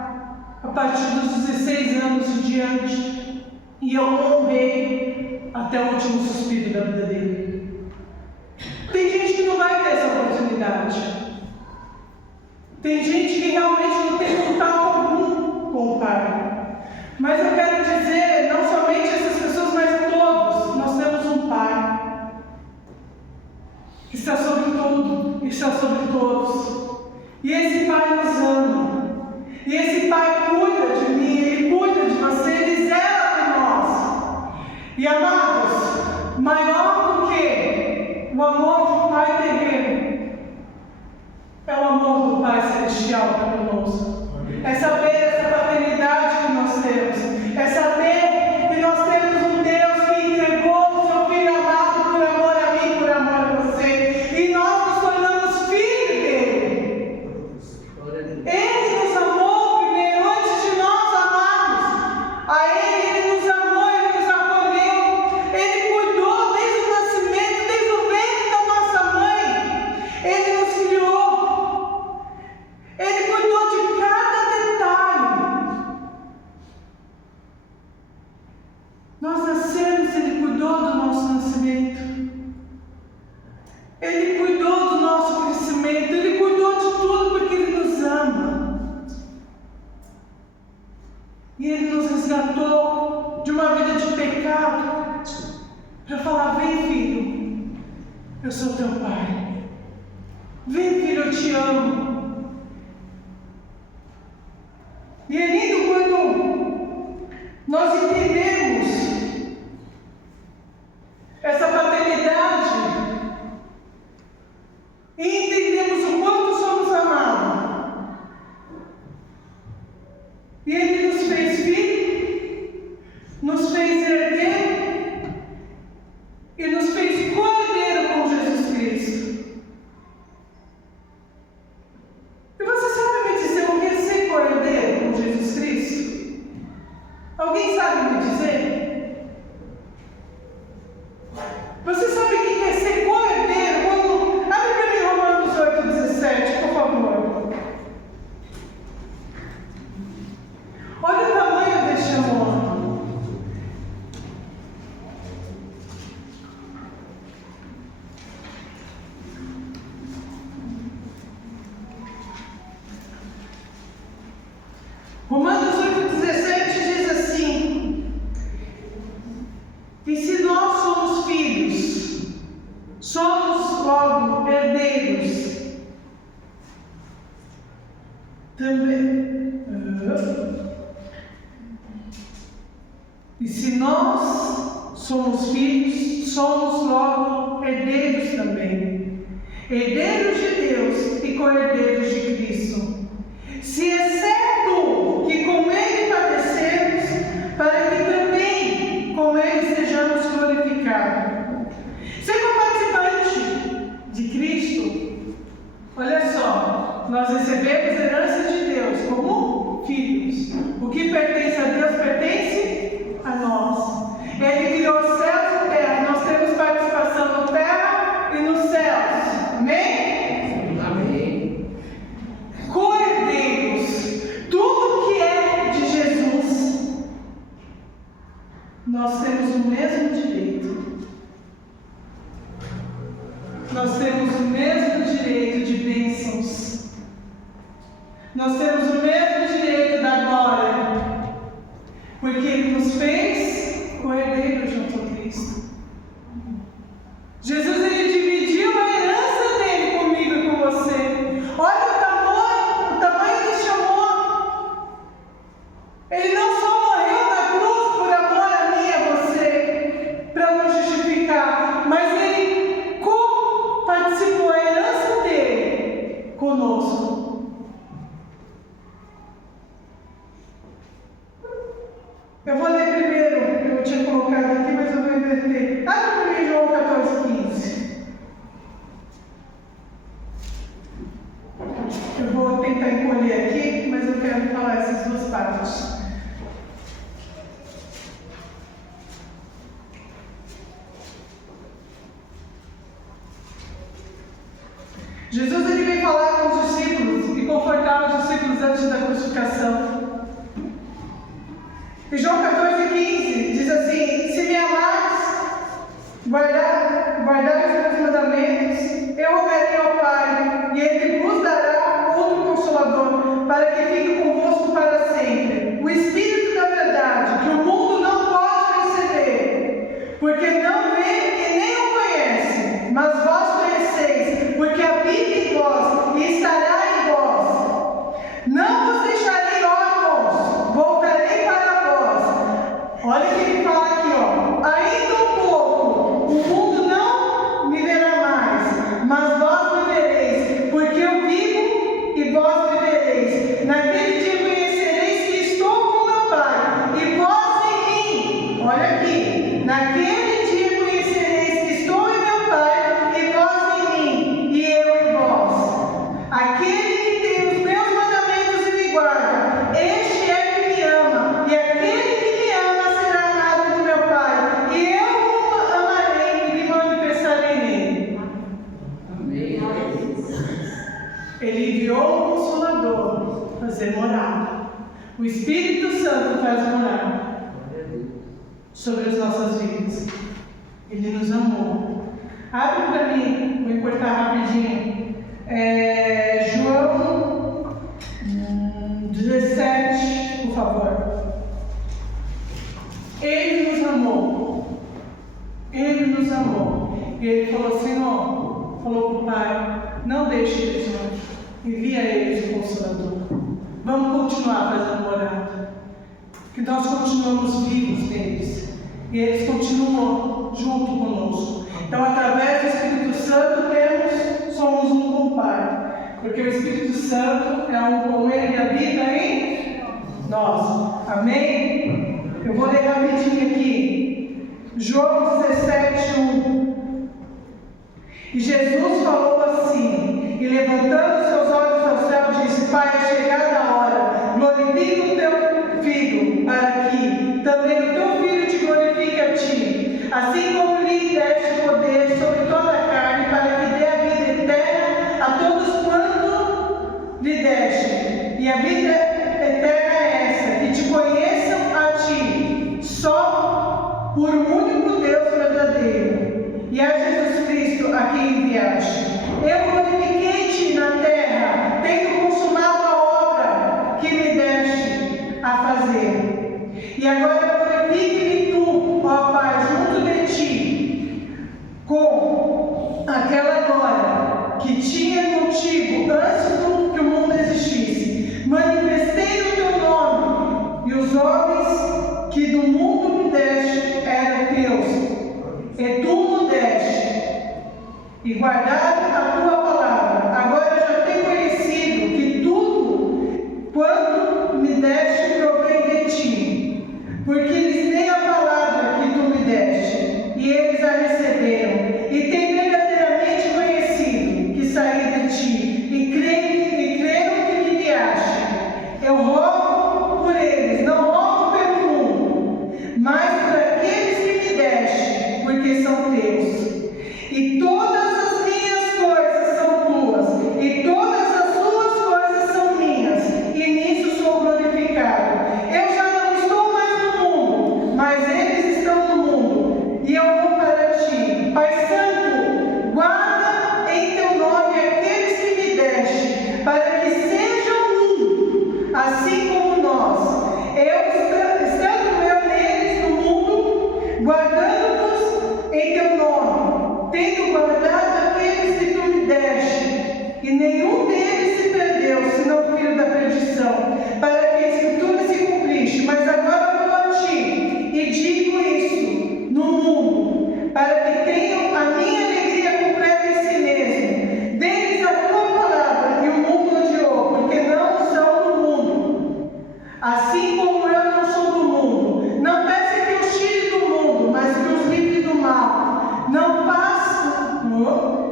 a partir dos 16 anos em diante, e eu honrei até o último suspiro da vida dele. Tem gente que não vai ter essa oportunidade. Tem gente que realmente não tem contato algum com o Pai. Mas eu quero dizer, não somente essas pessoas, mas todos, nós temos um Pai que está sobre tudo, que está sobre todos. E esse Pai nos ama. E esse Pai cuida de mim, Ele cuida de você, Ele zela por nós. E amados, maior do que o amor de um Pai terreno, é o amor do Pai Celestial para conosco. É saber essa paternidade que nós temos. É saber que nós temos um Deus que entregou o seu Filho amado por amor a mim, por amor a você. E nós nos tornamos filhos dele. Ele nos amou primeiro, antes de nós amarmos. A Ele nos amou, Ele nos acolheu. Ele cuidou desde o nascimento, desde o ventre da nossa mãe. Ele nos criou. Ele cuidou de cada detalhe. Nós nascemos, Ele cuidou do nosso nascimento. Ele cuidou do nosso crescimento. Ele cuidou de tudo porque Ele nos ama. E Ele nos resgatou de uma vida de pecado para falar: vem, filho, eu sou teu pai. Vem, filho, eu te amo. E é lindo quando nós entendemos essa paternidade e entendemos o quanto somos amados. E Ele nos fez filho, nos fez herdeiro e nos fez co-herdeiro com Jesus Cristo. E você sabe me dizer o que é ser co-herdeiro com Jesus Cristo? Alguém sabe me dizer? Você sabe o que é ser co-herdeiro? Quando... Abre para mim Romanos 8,17, por favor. Olha o tamanho deste amor. Romanos 8,17 diz assim: e se nós somos filhos, somos logo herdeiros também. E se nós somos filhos, somos logo herdeiros também. Herdeiros de Deus e co-herdeiros de Cristo. Se é certo que com Ele padecemos, para que também com Ele sejamos glorificados. Ser participante de Cristo, olha só, nós recebemos herança de Deus como filhos. O que pertence a Deus pertence a nós. Ele criou os céus e terra, nós temos participação na terra e nos céus. Amém? Amém. Co-herdeiros, tudo que é de Jesus, nós temos o mesmo direito. Nós temos o mesmo direito de bênçãos. Nós temos o mesmo direito da glória, porque Ele nos fez co-herdeiros junto a Cristo. Jesus, Ele dividiu a herança dele comigo e com você. Olha o tamanho deste amor. Ele não só morreu na cruz por amor a mim e a você, para nos justificar, mas Ele participou a herança dele conosco. Eu vou ler primeiro, eu tinha colocado aqui, mas eu vou inverter. Abre para mim João 14,15. Eu vou tentar encolher aqui, mas eu quero falar essas duas partes. Jesus, Ele vem falar com os discípulos e confortar os discípulos E João 14,15 diz assim: se me amares, guardar os meus mandamentos, eu rogarei ao Pai, e Ele vos dará outro Consolador, para que fique convosco para sempre. O Espírito da verdade, que o mundo não pode receber, porque não vê e nem o conhece, mas vós conheceis, porque habita em vós e estará em vós. Não vos deixarei órfãos, voltarei para vós. Olha o que ele fala aqui, ó. Ainda um pouco, o mundo não me verá mais, mas vós me vereis, porque eu vivo e vós me vereis. Naquele dia conhecereis que estou com meu Pai, e vós em mim. Olha aqui. Naquele dia conhecereis que estou em meu Pai, e vós em mim, e eu em vós. Aquele que tem os meus mandamentos e me guarda, este é que me ama, e aquele que me ama será amado de meu Pai, e eu o amarei e me manifestarei nele. Ele enviou o Consolador fazer morada. O Espírito Santo faz morada sobre as nossas vidas. Ele nos amou. Abre para mim, vou encurtar rapidinho. João 17, por favor. Ele nos amou. Ele nos amou. E ele falou assim, ó, falou para o Pai: não deixe eles longe, envia eles o Consolador. Vamos continuar fazendo morada, que nós continuamos vivos deles, e eles continuam junto conosco. Então, através do Espírito Santo, somos um com o Pai, porque o Espírito Santo é um com Ele e habita em nós. Amém? Eu vou ler rapidinho aqui. João 17:1. E Jesus falou assim, e levantando seus olhos ao céu, disse: Pai, é chegada a hora, glorifica o teu Filho, para que também o teu Filho te glorifique a ti, assim como lhe deste poder sobre toda a carne, para que dê a vida eterna a todos quanto lhe deste. E a vida eterna é essa, que te conheçam a ti, só por um único Deus verdadeiro, e a Jesus Cristo a quem enviaste. Eu glorifiquei-te na terra, tendo consumado a obra que me deste a fazer. E agora glorifique-me tu, ó Pai, junto de ti, com aquela glória que tinha contigo antes que o mundo existisse. Manifestei o teu nome, e os homens que do mundo me deste eram teus, e tu me deste, e guardaram a tua palavra. Agora já tenho conhecido que tudo quanto me deste provém de ti, porque lhes dei a palavra que tu me deste, e eles a receberam, e têm verdadeiramente conhecido que saí de ti, e creram que me enviaste. Eu rogo por eles, não rogo pelo mundo, mas por aqueles que me deste, porque são teus. E todas as minhas coisas são tuas, e todas as tuas coisas são minhas, e nisso sou glorificado. Eu já não estou mais no mundo, mas eles estão no mundo, e eu vou para ti. Pai Santo, guarda em teu nome aqueles que me deste, para que sejam um, assim como nós. Estando eu neles no mundo, guardando-vos em teu nome, tendo guardado aqueles que tu me deste, e nenhum deles se perdeu, senão o filho da perdição, para que a Escritura se cumprisse. Mas agora vou a ti, e digo isso no mundo, para que tenham a minha alegria completa em si mesmo. Dê-lhes a tua palavra, e o mundo odiou, porque não são do mundo, assim como eu não sou do mundo. Não peça que os tire do mundo, mas que os livre do mal.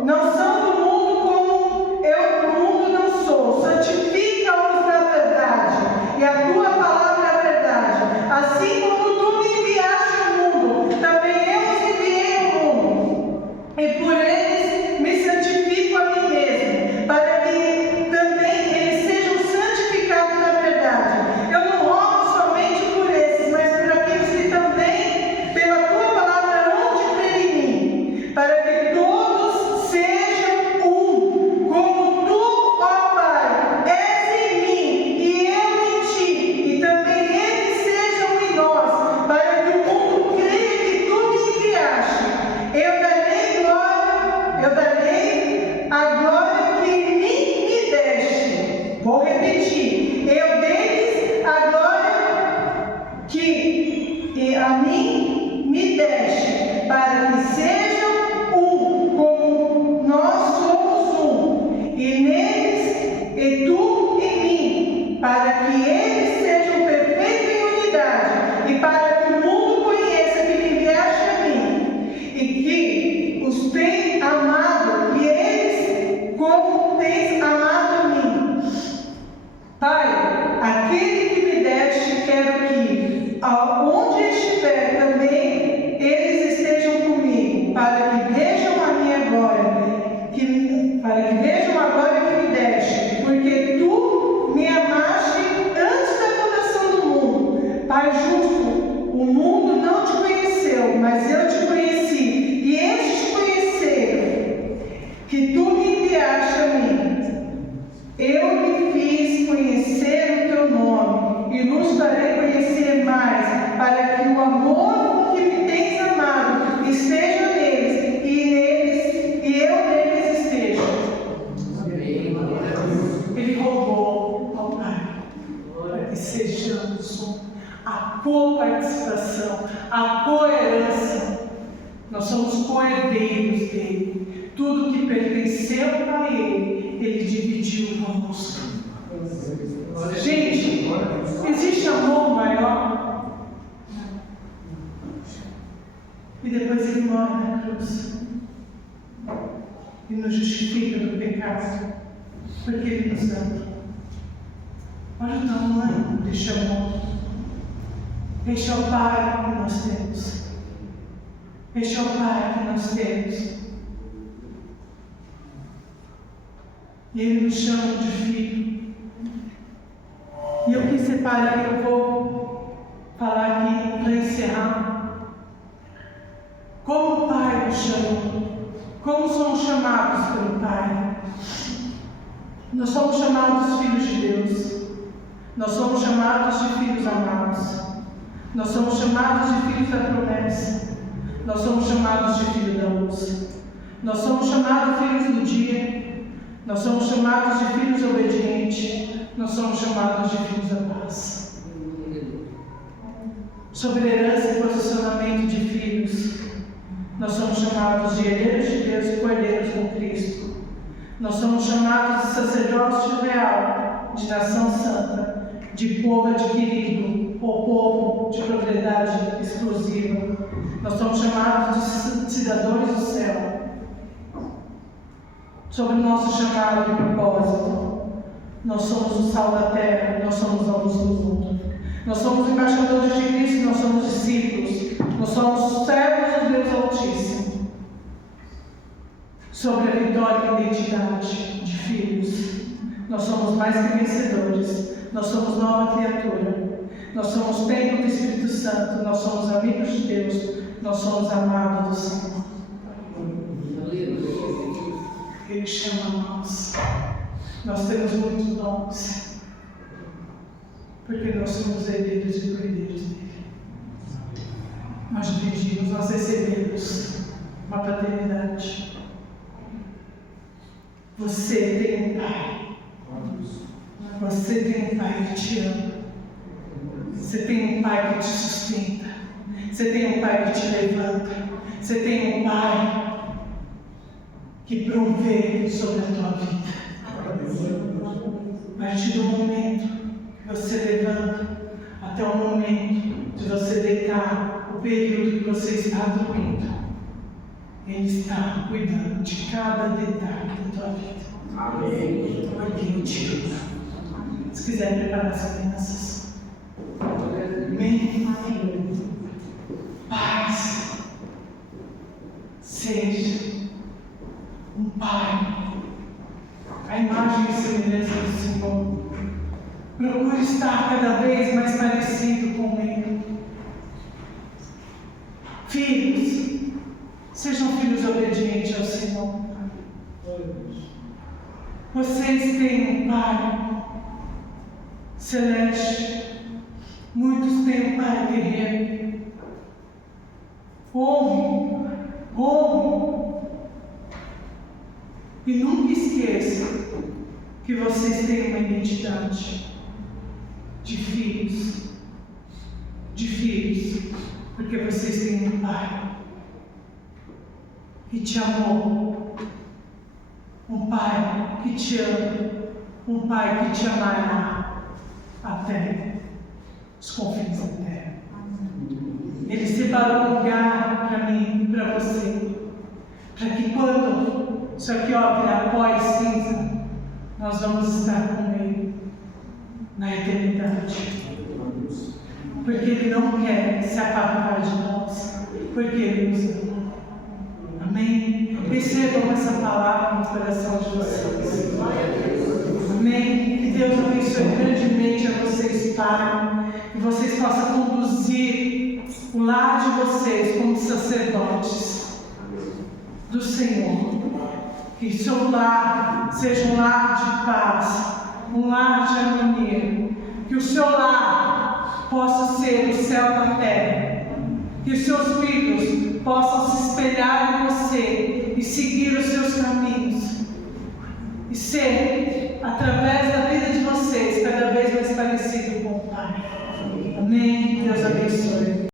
Não são do mundo como eu do mundo não sou. Santifica-os na verdade, e a tua palavra é a verdade. Assim como tu me enviaste ao mundo, também eu os enviei ao mundo, e por eles me santifico a mim mesmo, para que também eles sejam santificados na verdade. Eu não rogo sejamos um. A coparticipação, a coerência. Nós somos coerdeiros dele. Tudo que pertenceu a ele, ele dividiu conosco. Gente, existe amor maior? E depois ele morre na cruz e nos justifica do pecado, porque ele nos ama. Olha o tamanho deste amor. Este é o Pai que nós temos. Este é o Pai que nós temos. E Ele nos chama de filho. E eu quis separar, eu vou falar aqui para encerrar. Como o Pai nos chama? Como somos chamados pelo Pai? Nós somos chamados filhos de Deus. Nós somos chamados de filhos amados. Nós somos chamados de filhos da promessa. Nós somos chamados de filhos da luz. Nós somos chamados de filhos do dia. Nós somos chamados de filhos obedientes. Nós somos chamados de filhos da paz. Sobre herança e posicionamento de filhos, nós somos chamados de herdeiros de Deus e cordeiros com Cristo. Nós somos chamados de sacerdócio real, de nação santa, de povo adquirido, ou povo de propriedade exclusiva. Nós somos chamados de cidadãos do céu. Sobre o nosso chamado e propósito, nós somos o sal da terra, nós somos a luz do mundo. Nós somos embaixadores de Cristo, nós somos discípulos, nós somos servos do Deus Altíssimo. Sobre a vitória e identidade de filhos, nós somos mais que vencedores, nós somos nova criatura, nós somos templo do Espírito Santo, nós somos amigos de Deus, nós somos amados do Senhor. Ele chama nós. Nós temos muitos dons, porque nós somos herdeiros e cordeiros dele. Nós dividimos, nós recebemos uma paternidade. Você tem um pai. Você tem um pai que te ama. Você tem um pai que te sustenta. Você tem um pai que te levanta. Você tem um pai que provê sobre a tua vida. A partir do momento que você levanta até o momento de você deitar, o período que você está dormindo, Ele está cuidando de cada detalhe da tua vida. Amém. Porque Ele te ama. Se quiser preparar as crianças. Amém. Paz. Seja um pai. A imagem e semelhança do Senhor. Procure estar cada vez mais parecido com Ele. Filhos, sejam filhos obedientes ao Senhor. Vocês têm um Pai celeste. Muitos têm um Pai terreno. Honre. E nunca esqueça que vocês têm uma identidade de filhos, porque vocês têm um Pai que te amou, um Pai que te ama, um Pai que te amará até os confins da terra. Ele separou um lugar para mim e para você, para que quando isso aqui virar pó e cinza, nós vamos estar com Ele na eternidade. Porque Ele não quer se apartar de nós, porque Ele nos ama. Amém? Recebam essa palavra no coração de vocês. Amém? Que Deus abençoe grandemente a vocês, Pai. Que vocês possam conduzir o lar de vocês como sacerdotes do Senhor. Que seu lar seja um lar de paz, um lar de harmonia. Que o seu lar possa ser o céu na terra. Que os seus filhos possam se espelhar em você e seguir os seus caminhos. E ser, através da vida de vocês, cada vez mais parecido com o Pai. Pai.